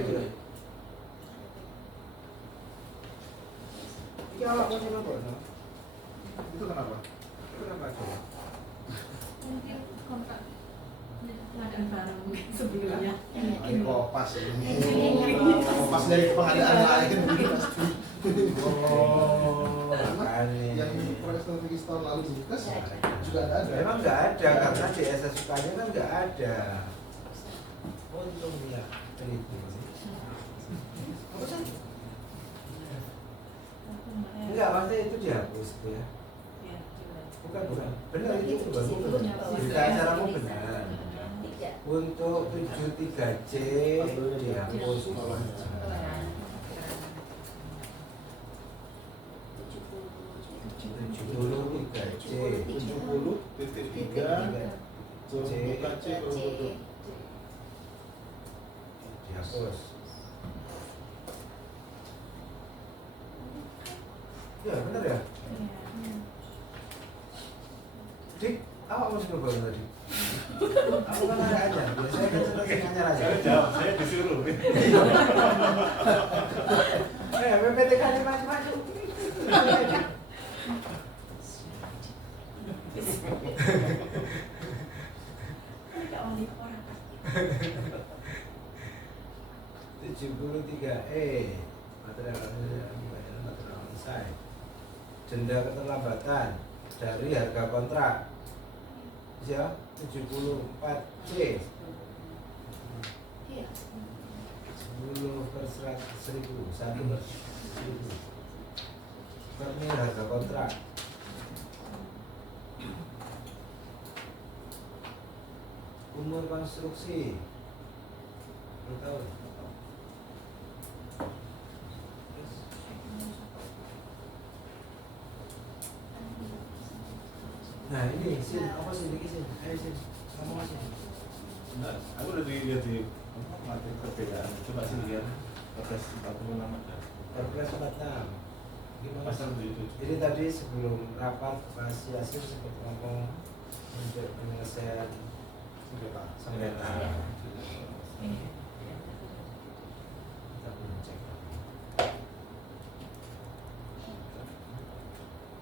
Ini awak kok sama kok? itu kenapa? Kenapa coba? Mungkin kontrak pengadaan barang mungkin sebelumnya. Ini kopas ini. Kopas dari pengadaan lain pasti. Oh, Yang makanya. proyek strategis tahun lalu di Dinkes juga tidak ada. Memang nggak ada karena di SSK-nya kan nggak ada. Untung dia teliti. Apa sih? Enggak, maksudnya itu dihapus tuh ya. Bukan. Benar itu bukan. Berita acaramu benar. Untuk 73C dihapus. 73C 70.3 C dihapus. Ya benar ya. Dik, awak mau coba tadi? Aku kan ada aja, biasanya kan sering nanya aja. saya jawab, saya disuruh. PPTK ini maju-maju. Tidak oleh orang pasti. 73E material onsite. Denda keterlambatan dari harga kontrak. Ya, 74C. Iya. 10/100.000, 1/1000. Ini harga kontrak. Umur konstruksi berapa tahun? Nah ini sih apa sih ini sih? Ayo sih ngomong aja. Nah, aku udah lihat di mati perbedaan. Coba sih lihat Perpres 46 ada. Perpres 46. Gimana? Pasal 77. Ini tadi sebelum rapat Mas Yasin sempat ngomong untuk penyelesaian sengketa. Kita belum cek.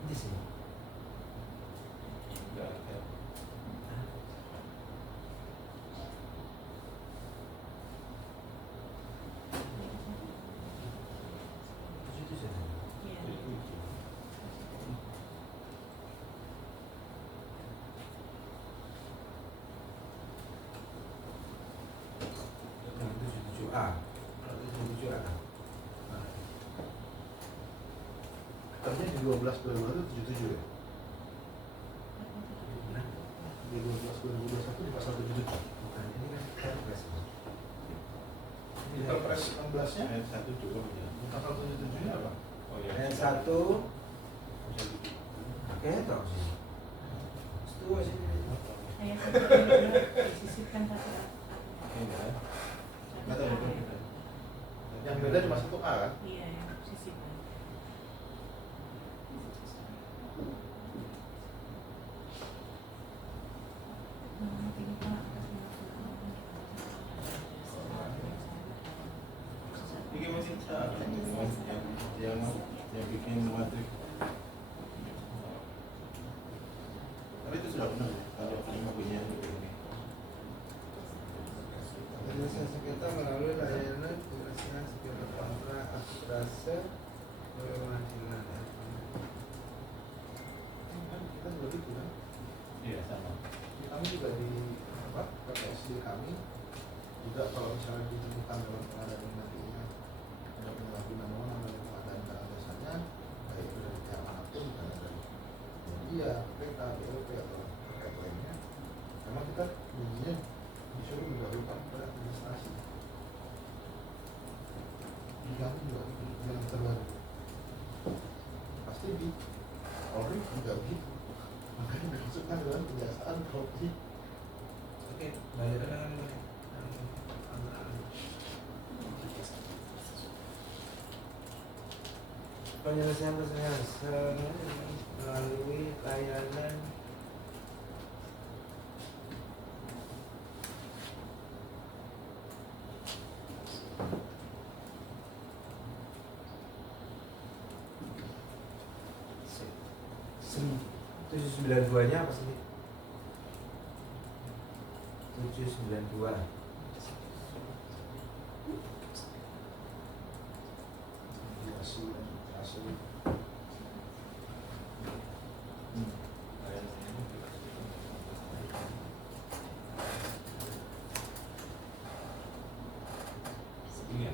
Di sini. Enggak ada. Itu sudah. Iya. Nah, 77A. Kalau 77A kan? Katanya di 12 Februari itu 77 ya? Nah, Di 12 2021 di pasal 77. bukan ini kan Perpres. Di Perpres 16-nya Ayat 1 cukup ya. di pasal 77-nya apa? Oh ya. Ayat 1 oke toh sih. Setuju sih. Ayat 1 disisipkan satu Enggak. Nggak tahu itu. Yang beda cuma 1A kan? iya yang disisipkan. Ini masih cara yang bikin matrik. Tapi itu sudah benar ya. Kalau lima punya ini. Penyelesaian sengketa melalui layanan penyelesaian sengketa kontrak arbitrase oleh pengadilan ya. Kan kita juga gitu kan? Iya sama. Kami juga di apa? PPSD kami juga kalau misalnya ditemukan dalam pengadaan nantinya ada penyalahgunaan wewenang dalam pengadaan barang jasanya, baik itu dari pihak manapun, bukan dari media, PK, BLP atau terkait lainnya, memang kita bunyinya disuruh mendahulukan pada administrasi. Di kami juga itu yang terbaru. Pasti di Polri juga begitu. Makanya dimasukkan dalam kejaksaan Polri. Oke, balik ke dengan penyelesaian melalui layanan Sem- 792-nya apa sih? 792. Iya.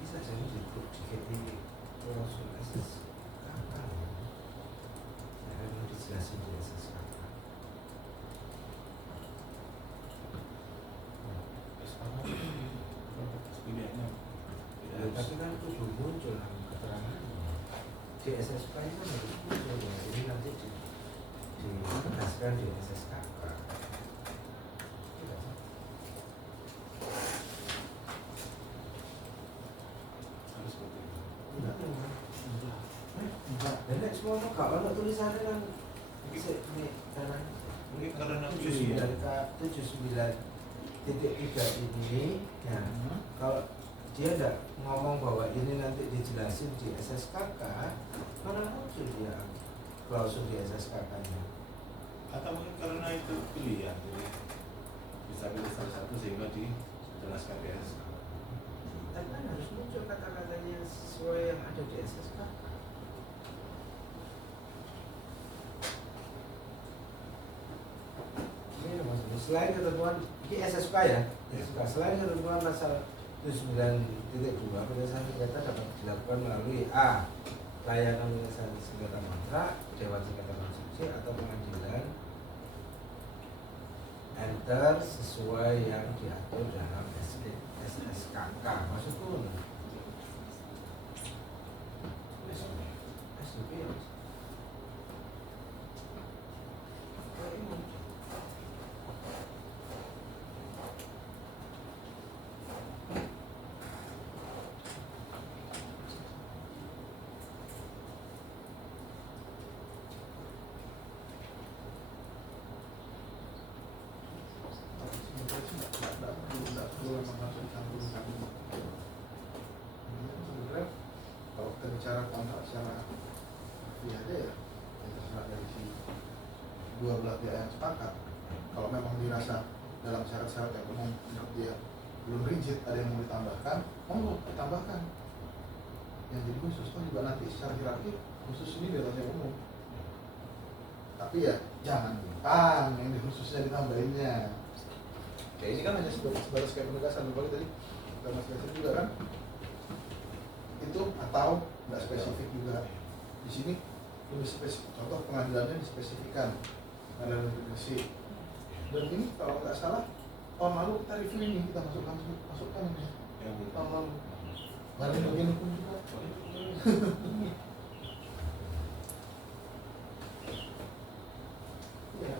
Bisa jadi di grup JKT klausul SSKK. Saya mau dijelasin di SSKK. Terus apa? Pilihannya. Ya, tapi kan itu belum muncul dalam keterangannya. Di SSK itu harus muncul ya. Ini nanti ditegaskan di SSKK. Tidak sih? Harus seperti itu. Enggak. Dan nek semua gak ono tulisannya kan bisa ini kanan Mungkin karena 79 tiga ini ya kalau dia tidak ngomong bahwa ini nanti dijelasin di SSKK mana muncul dia klausul di SSKK nya Atau mungkin karena itu pilihan, jadi bisa pilih salah satu sehingga dijelaskan di SK. tapi kan harus muncul kata-katanya sesuai yang ada di SSKK. Ini maksudnya selain ketentuan ini SSK ya, SSK selain ketentuan pasal 79.2 penyelesaian sengketa dapat dilakukan melalui A. Layanan penyelesaian sengketa kontrak, dewan sengketa konstruksi atau pengadilan enter sesuai yang diatur dalam SSKK. Maksudku SOP ya. Sebenarnya kalau kita bicara kontrak secara aja ya, yang terserah dari si dua belah pihak yang sepakat. Kalau memang dirasa dalam syarat-syarat yang umum menurut dia belum rigid, ada yang mau ditambahkan, monggo ditambahkan. Yang jadi khusus toh juga nanti secara hierarki khusus ini bebas yang umum. Tapi ya jangan bintang yang di khususnya ditambahinnya. Kayak ini kan hanya sebatas kayak penegasan, apalagi tadi kita masih juga kan itu atau nggak spesifik juga. Di sini lebih spesifik, contoh pengadilannya dispesifikan pengadilan negeri Gresik. Dan ini kalau nggak salah tahun lalu kita review ini, kita masukkan ini tahun lalu. Baru begini pun juga. Ya.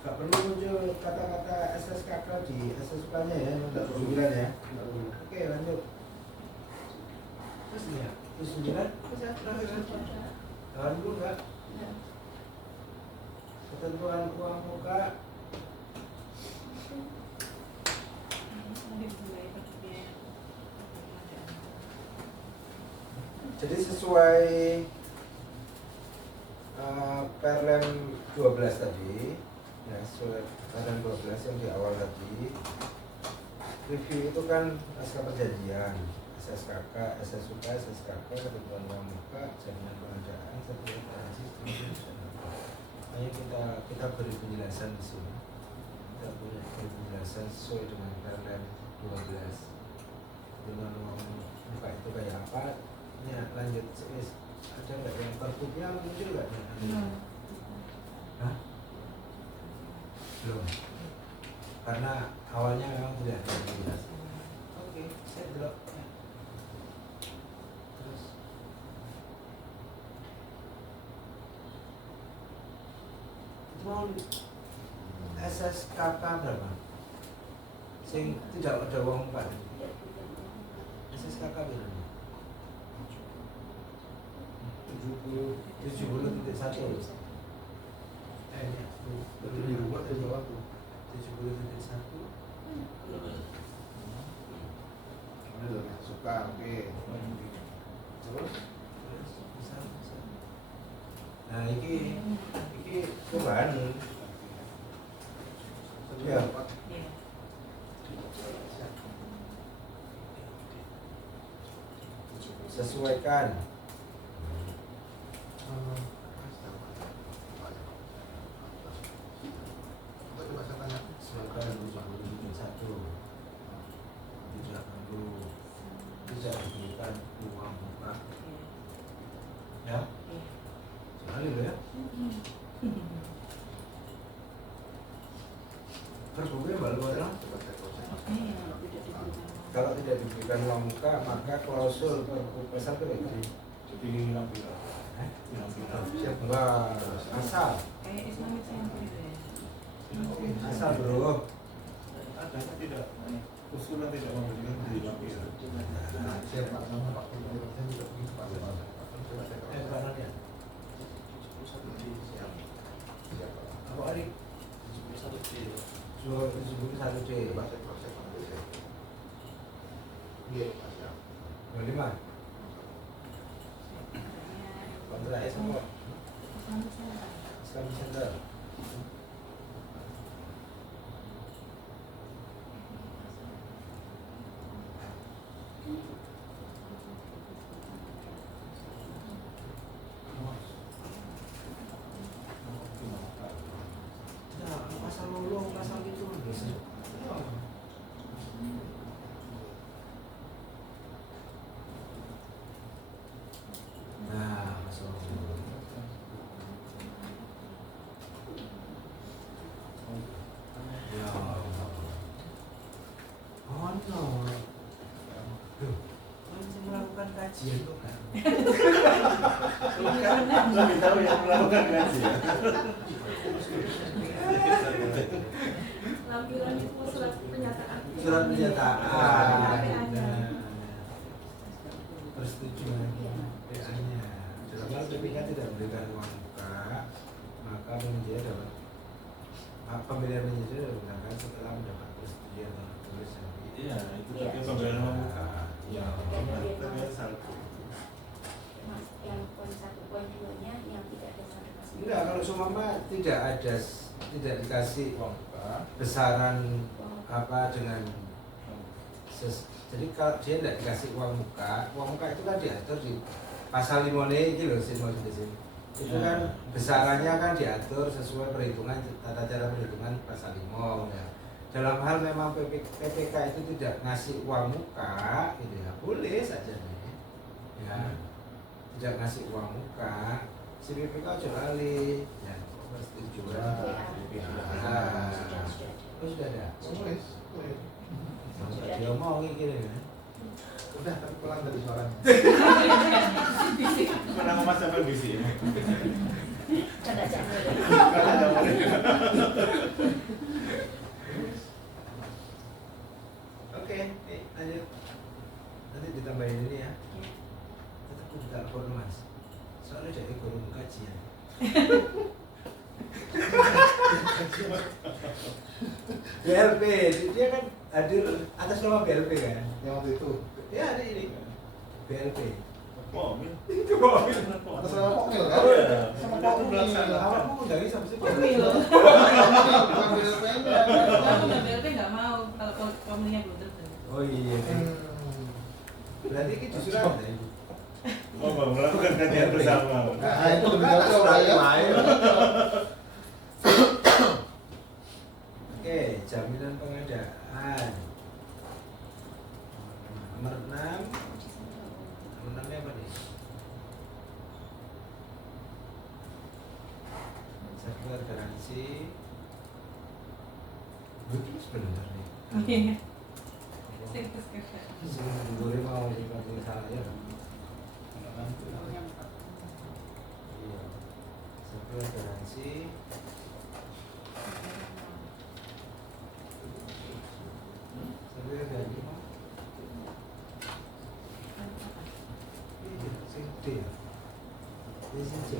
Gak perlu muncul kata-kata SSKK di SSK-nya ya, tidak berhubungan ya. Oke, lanjut. Terus ya, terus 9. Tahan dulu nggak? Ketentuan uang muka. Jadi sesuai Perlem 12 tadi, ya sesuai Perlem 12 yang di awal tadi, review itu kan pasca perjanjian, SSKK, SSUK, SSKK, ketentuan uang muka, jaminan pengadaan, sertifikat garansi, hanya kita beri penjelasan di sini. Kita punya penjelasan sesuai dengan Perlem 12. Ketentuan uang muka itu kayak apa? Ya, lanjut. Ada nggak yang pergubnya muncul nggak? Hah? Belum. Karena awalnya memang tidak ada penjelasan. Oke, saya drop. Terus itu mau SSKK berapa? Sing tidak ada uang muka. SSKK berapa? 70.1. Ya, Betul dirubah dari bawah tuh. 70.1. Ini udah suka, oke. Terus Bisa. Nah, ini perubahan. Ya. Sesuaikan. Sesuaikan 70.1. Tidak diberikan uang muka. Ya? Sekali loh ya. Terbukti baru orang. Kalau tidak diberikan uang muka, maka klausul pergub pasal itu Jadi hilang pira. Wah, asal. Asal bro. Karena tidak usulan tidak memberikan dari lapisan. Siapa? Pak Gubernurnya juga begitu Pak. Mana dia? Apa Ari? 71D. Iya, Pak. Ya. 25. Kontrak sama Islamic Center. Nah, pasal lolong, pasal itu biasa. Nah, pasal lolong. Ya Allah. Oh no. Duh, masih melakukan kajian kok kan? Lebih tahu yang melakukan kajian. Lampiran itu surat pernyataan. Surat pernyataan. PA-nya. Nah, persetujuan PA-nya. Dalam hal PPK tidak memberikan uang muka, maka penyedia dapat pembelian penyedia dapat menggunakan setelah mendapat persetujuan tertulis yang Iya, itu Iya. tapi pembelian membuka. Iya, Terlihat satu. Mas, yang poin 1, poin 2-nya yang tidak ada satu pas. enggak, kalau seumpama tidak dikasih Uang muka. besaran apa dengan jadi kalau dia tidak dikasih uang muka itu kan diatur di pasal 5 ini loh sih maksud di sini. Itu kan besarannya kan diatur sesuai perhitungan tata cara perhitungan pasal 5 ya. Dalam hal memang PPK itu tidak ngasih uang muka, gitu ya boleh saja nih, ya tidak ngasih uang muka, si PPK aja lali, ya persetujuan. Sudah, sudah. Oh sudah ada. Tulis. Masa dia mau gini kan? Udah, tapi pulang dari suaranya. Pernah ngemas sampai bisi. Canda canda. Karena zamannya. Oke, nih lanjut. Nanti ditambahin ini ya. Tetap buka lapor mas. Soalnya dari guru kajian. BLP, dia kan hadir atas nama BLP kan? Yang waktu itu. Ya ada ini. BLP. Mobil. Itu mobil. Atas nama Pokmil kan? Oh iya. Sama Udah tuh Pokmil. melaksanakan. Awal mau ngundangin sama si Pokmil. Bukan BLP-nya. Kamu nggak BLP nggak mau kalau pemilihnya belum tentu. Oh iya. Berarti itu surat ya? Oh, Bang, melakukan kajian bersama. Nah, itu lebih jauh ya. Oke, jaminan pengadaan. Nomor 6. Nomor 6 apa nih? Server garansi. Mungkin sebentar nih. Iya. Situs kerja. Boleh mau dibantu saya. Iya. Server garansi. Server garansi. Iya, sing D. Ini sing C.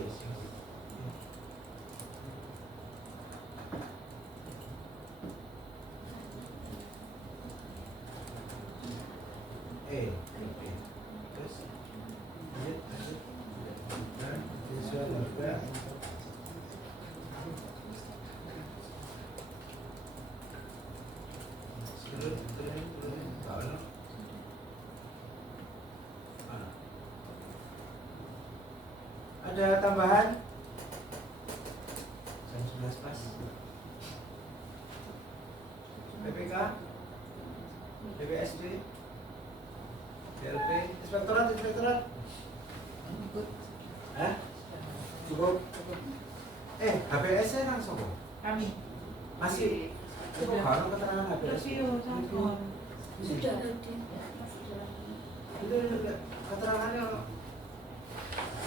Terus lanjut. Nah, visual juga. Turun. Tahu. Ada tambahan? Jam 11 pas. PPK, PPSD, BLP, inspektorat. Hah? Cukup. HPS-nya langsung kok? Kami. Masih. Kok baru keterangan HPS? Review, contoh. Sudah ada masih dalam Itu keterangannya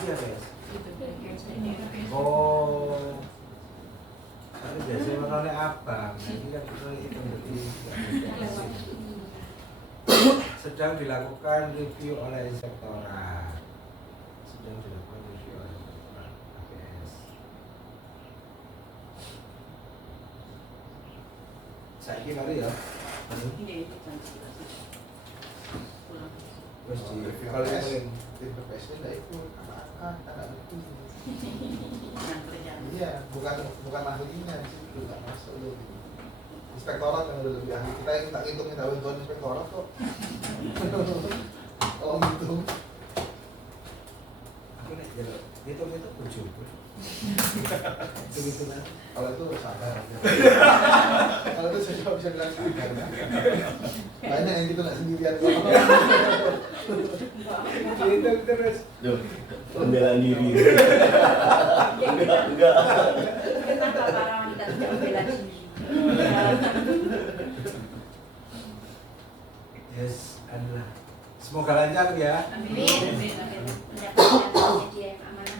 iya HPS. Gitu, kayak ini, tapi- Oh. Tapi biasanya warnanya abang, nah ini kan warna hitam jadi sedang dilakukan review oleh inspektorat. Sedang dilakukan review oleh inspektorat APS. Saiki mari ya. Ini jam 11 pulang. Terus di kalau paling tim PPS nggak ikut, anak-anak kita nggak ikut. Yang kerjaan. Iya, bukan ahlinya di situ, nggak masuk loh. Inspektorat yang udah lebih ahli, kita yang tak hitung minta bantuan inspektorat kok. Kalau gitu, aku nih jalur itu tujuh. Itu kan. kalau itu sadar. Kalau itu saya cuma bisa bilang sadar. Banyak yang gitu nggak sendirian. Itu terus. Duh, pembelaan diri. Enggak. Kenapa para wanita tidak membela diri? Yes, adalah. Semoga lancar ya. Amin. Amin. Amin. Mendapatkan media yang amanah.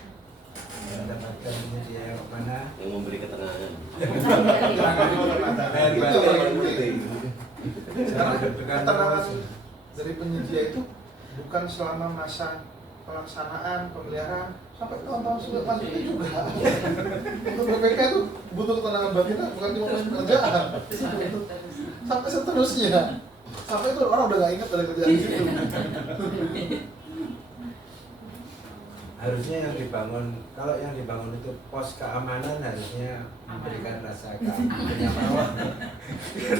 Mendapatkan media yang mana? Yang memberi keterangan. Itu yang penting. Karena Dengan keterangan dari penyedia itu bukan selama masa pelaksanaan pemeliharaan sampai tahun-tahun selanjutnya juga. Untuk BPK itu butuh ketenangan batin, bukan cuma pekerjaan, sampai seterusnya. Sampai itu orang udah gak ingat ada kerjaan di situ. Harusnya yang dibangun, kalau yang dibangun itu pos keamanan harusnya memberikan rasa kenyamanan.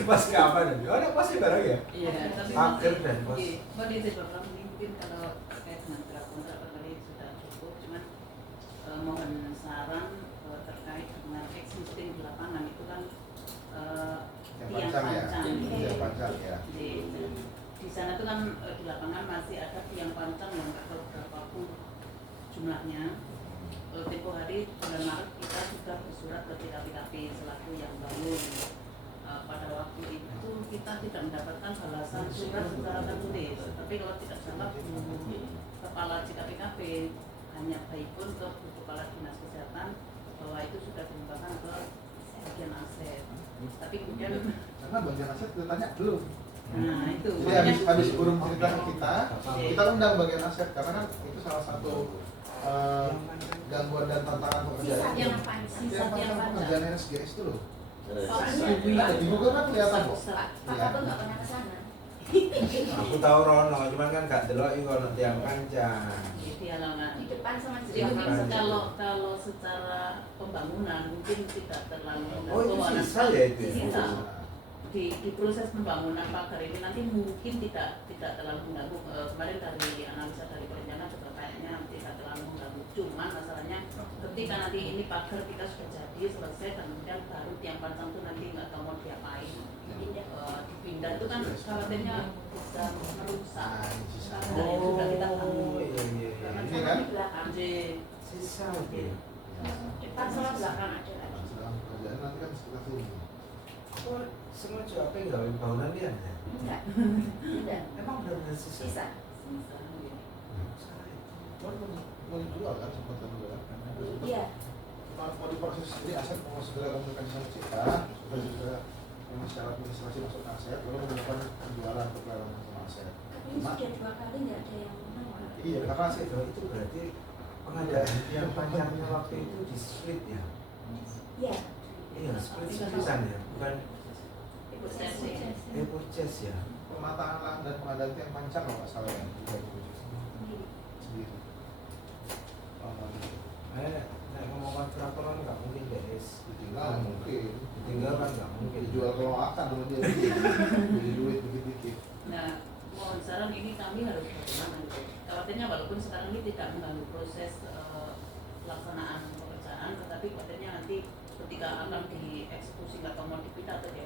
Pos keamanan, oh ada posnya bareng ya? Iya, tapi Pagar dan pos. mau di program ini mungkin kalau terkait dengan draft kontrak barangkali sudah cukup, cuman mohon saran terkait dengan existing di lapangan itu kan Yang pancang ya, yang pancang ya. Di sana itu kan di lapangan masih ada tiang pancang yang nggak tahu berapa pun jumlahnya. Tempo hari bulan Maret kita sudah bersurat ke PKP selaku yang bangun. Pada waktu itu kita tidak mendapatkan balasan surat secara tertulis, tapi kalau tidak salah kepala JKPKP hanya baik pun ke kepala dinas kesehatan bahwa itu sudah dilimpahkan ke bagian aset. Tapi kemudian Karena bagian aset kita tanya belum. nah itu Jadi habis burung cerita ke kita undang bagian aset karena kan itu salah satu gangguan dan tantangan pekerjaan. Sisa yang apa? Sisa tiang pekerjaan pancang. SGS itu loh. Iya. Di Google kan kelihatan kok. Pak Kabel nggak pernah ke sana. Aku tahu Rono, cuman kan gak delok iki ono tiang pancang. Di halaman. Di depan sama di Jadi mungkin belakang. kalau secara pembangunan mungkin tidak terlalu Oh itu mengganggu. sisa ya itu ya? Sisa. Di proses pembangunan pagar ini nanti mungkin tidak terlalu mengganggu. Kemarin dari analisa dari perencanaan juga kayaknya tidak terlalu mengganggu. Cuman masalahnya ketika nanti ini pagar kita sudah jadi selesai dan kemudian baru tiang pancang itu nanti nggak tahu mau diapain. Dipindah itu kan khawatirnya bisa merusak. Karena itu juga kita Oh bangun. iya. Karena Ini sama kan? di belakang. Sisa oke. Depan sama belakang ada lagi. Sedang pekerjaan nanti kan sekitar sini. Oh sengaja apa yang gawe bangunan dia? Enggak. Enggak. Emang benar-benar sisa? Sisa. Mau dijual kan sempat juga. Iya. Mau diproses ini aset mau segera komunikasi sama kita, sudah memang secara administrasi masuk ke aset, lalu melakukan penjualan ke pelelangan sama aset. Tapi ini sudah 2 kali nggak ada yang menawar. Iya, Karena aset itu berarti pengadaan yang pancangnya waktu itu di split ya? Iya. Iya, split split-an ya, bukan Prosesi. purchase ya. Pemataan lahan dan pengadaan itu yang pancang kalau nggak salah ya, Sendiri. sendiri. Nek ngomong kontraktor kan nggak mungkin guys. Ditinggal mungkin, Ditinggal kan nggak mungkin. dijual kalau akan sama dia, beli duit dikit-dikit. Nah, mohon saran ini kami harus bagaimana gitu. Khawatirnya walaupun sekarang ini tidak mengganggu proses pelaksanaan pekerjaan, tetapi khawatirnya nanti ketika akan dieksekusi atau mau dipindah atau dia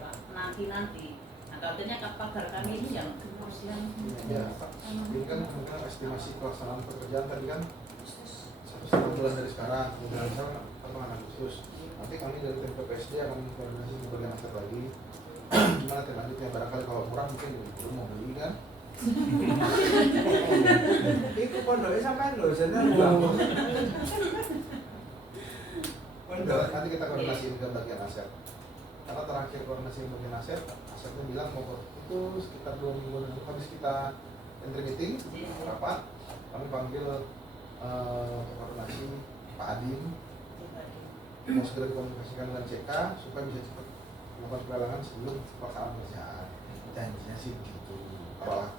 nanti. Nah, khawatirnya pagar kami ini yang Ya, ini kan mungkin estimasi pelaksanaan pekerjaan tadi kan 1,5 bulan dari sekarang, kemudian misalnya pertengahan Agustus. Nanti kami dari tim PPSD akan koordinasi dengan bagian aset lagi. Gimana tim lanjutnya, barangkali kalau murah mungkin belum mau beli kan. Iku pondoknya sampai lho, jenengan bangun. dong. Nanti kita koordinasiin ke bagian aset. Karena terakhir koordinasi ke bagian asetnya bilang mau itu sekitar 2 minggu lalu habis kita entry meeting rapat, kami panggil koordinasi Pak Adin mau segera dikomunikasikan dengan CK supaya bisa cepat melakukan pelelangan sebelum pelaksanaan kerjaan. Janjinya sih begitu.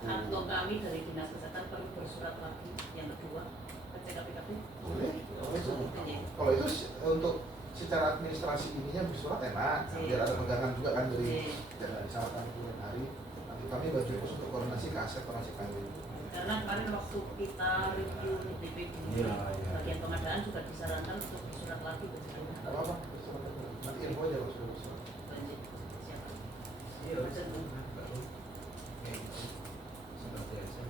Atau kami dari Dinas Kesehatan perlu bersurat lagi yang kedua ke CKPKP. Boleh. Kalau itu untuk secara administrasi ininya bersurat enak, biar ada pegangan juga kan dari misalkan kemudian hari. Nanti kami bagi khusus untuk koordinasi ke aset orang CK. Karena kemarin waktu kita review di DPD bagian pengadaan juga disarankan untuk bersurat lagi ke CKPKP. Tidak apa-apa, bersurat aja. Nanti info aja kalau sudah bersurat. Lanjut. Siapa? Iya, baru. Seperti biasa.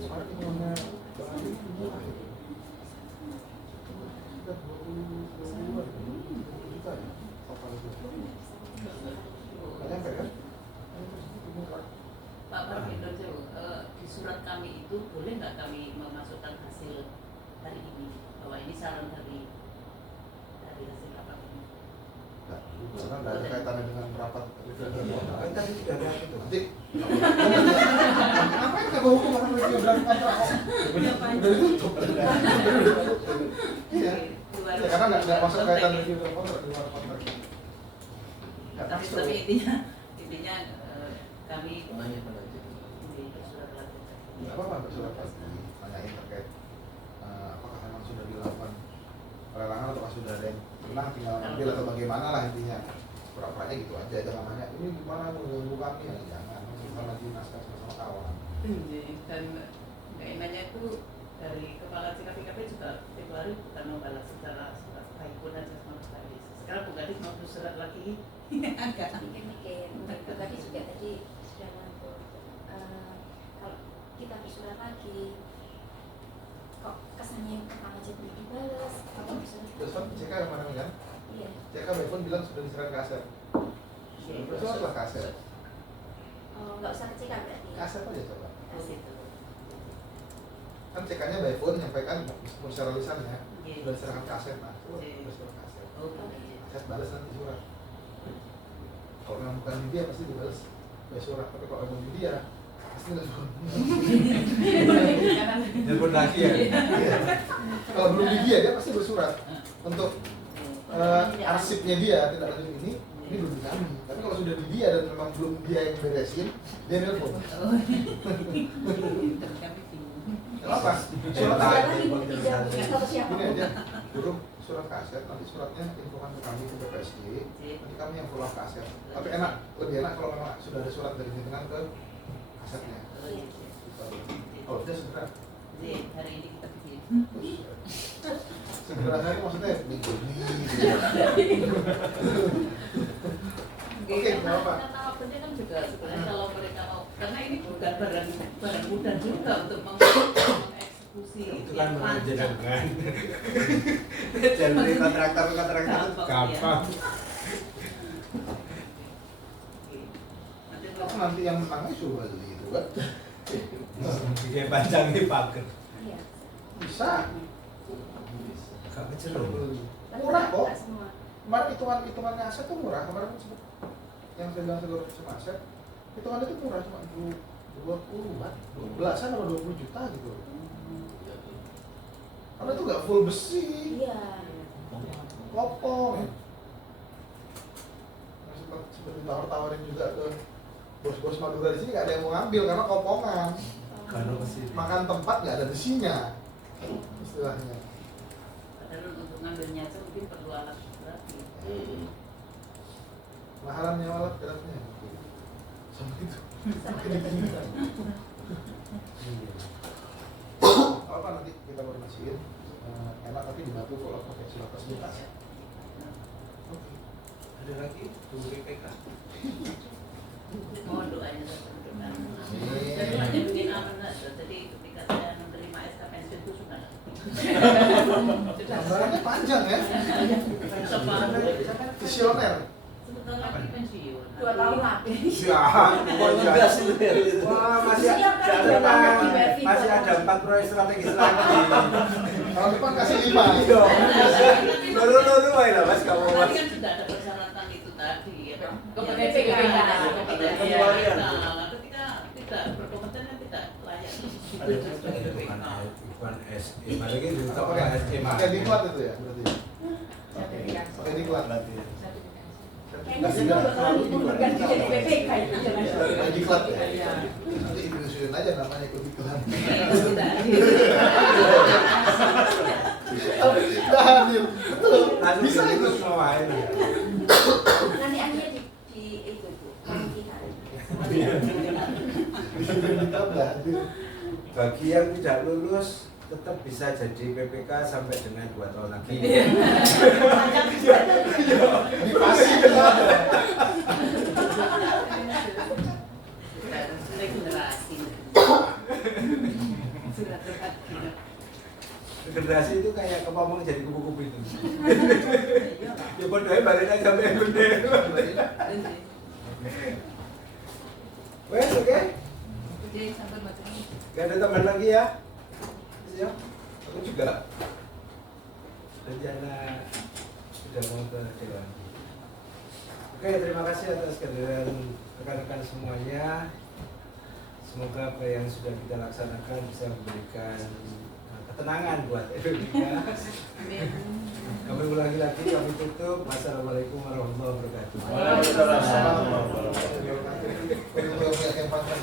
Kemarin ilmunya Bang Adi sudah 20 juta ya total itu. Nggak nyampe kan? Pak Marvindo, di surat kami itu boleh nggak kami memasukkan hasil hari ini bahwa ini saran dari hasil rapat ini? Nggak, karena nggak ada kaitannya dengan rapat. Kan tadi sudah ada itu. Nanti ngapain nggak bawa hukum orang lagi bilang kontrak kok? Udah ditutup. Iya. Ya, karena nggak masuk kaitan review kontrak di luar kontrak. Nggak masuk. Tapi intinya kami di bersurat lagi. Nggak apa-apa bersurat lagi, nanyain terkait apakah memang sudah dilakukan pelelangan atau sudah ada yang menang tinggal ambil atau bagaimana lah intinya. Pura-puranya gitu aja, jangan nanya ini gimana mengganggu kami ya, jangan sama dinas sama kawan. Dan nggak enaknya itu dari kepala CKPKP juga Februari bukan membalas secara baik pun aja sama sekali. Sekarang Bu Gadis mau bersurat lagi agak Mikir-mikir, Bu Gadis juga tadi sudah mampu. Kalau kita bersurat lagi, kok kesannya yang pertama aja belum dibalas, atau bersurat? Besok CK kemarin kan? Iya. CK by phone bilang sudah diserahkan ke aset. Bersuratlah ke aset. Oh, nggak usah ke CK berarti? Ke aset aja coba. Oh gitu. Kan CK-nya by phone menyampaikan meskipun secara lisannya Iya. sudah diserahkan ke aset, nah coba Iya. bersurat ke aset. Oh gitu. Aset balas nanti surat. Kalau memang bukan di dia pasti dibalas by surat, tapi kalau memang di dia pasti telepon. Telepon lagi ya. Iya. Kalau belum di dia pasti bersurat untuk arsipnya dia tidak lanjut ini belum di kami. Tapi kalau sudah di dia dan memang belum dia yang beresin, dia nelpon. Oh. Kami bingung. Nggak apa? Surat Surat aset. lagi tidak tahu siapa. Ini aja. Dulu surat ke aset, nanti suratnya infokan ke kami ke BPSD, nanti kami yang follow ke aset. Tapi enak, lebih enak kalau memang sudah ada surat dari pimpinan ke asetnya. Oh, iya. Kalau tidak segera. Jadi hari ini kita bikin. Segera saya itu maksudnya minggu ini. Oke, nggak apa-apa. Karena waktunya kan juga sebenarnya kalau mereka mau, karena ini bukan barang mudah juga untuk mengeksekusi Itu kan yang mengajarkan panjang. jadi kontraktor gampang. Kalau nanti yang menangnya coba beli itu kan. Bikin panjang nih pagar. Iya. Bisa. Gak kecerung. Murah kok. Nggak semua. Kemarin hitungannya aset tuh murah. Kemarin yang saya bilang seluruh sama aset, hitungannya tuh murah cuma 20-an, 12-an atau 20 juta gitu. Karena itu nggak full besi, Iya. kopong. Sempat ditawar-tawarin juga ke bos-bos Madura di sini nggak ada yang mau ngambil karena kopongan. Kalau masih Makan tempat nggak ada besinya, istilahnya. Padahal untuk ngambilnya aja mungkin perlu alat berat. Mahalan nyawa alat beratnya. Sama itu. Apa nanti kita koordinasiin enak tapi dibantu kalau pakai surat resmi aset. Oke. ada lagi tunggu PK. Mohon doanya dan berdoa. Amin. Dan doanya bikin amanat. Jadi ketika saya menerima SK pensiun itu sudah. Gambarannya panjang ya. Visioner. Sebentar lagi pensiun. 2 tahun lagi. Ya, wah masih Siap kan, ada udah pakai di Baby masih buat ada ada 4 proyek strategis lagi. Tahun depan kasih 5. Iya. Loro-loro ae lah Mas kamu Tadi Mas. kan sudah ada persyaratan itu tadi ya kan. Kepada Yang PPK. Iya. Nah, ketika tidak berkompeten kan tidak layak Ada itu sebagai PPK. Bukan SE, malah gitu tak Pakai pakai SE mah. pakai diklat itu ya berarti. Sertifikasi. Pakai diklat. Berarti ya. Sertifikasi. Kayaknya semua bakalan berganti jadi PPK itu jangan. Pakai diklat ya. Iya. Nanti Indonesiain aja namanya ikut diklat. Dah hadir. Betul. Langsung Bisa itu itu. semua wae. Nanti Ania di itu Bu, pemilihan. Diklat dah hadir. Bagi yang tidak lulus tetap bisa jadi PPK sampai dengan 2 tahun lagi. Dipasih kan. Regenerasi. Surat terhadap. Regenerasi itu kayak kepomong jadi kupu-kupu itu. Ya bodohnya balik aja sampai bener. Wes oke. Jadi sampai materi. Gak ada tambahan lagi ya? Siap? Aku juga. Rencana sudah mau ke Dewan. Oke, terima kasih atas kehadiran rekan-rekan semuanya. Semoga apa yang sudah kita laksanakan bisa memberikan ketenangan buat Indonesia. Kami ulangi lagi, kami tutup. Wassalamualaikum warahmatullahi wabarakatuh. Waalaikumsalam. Kalau yang pacar.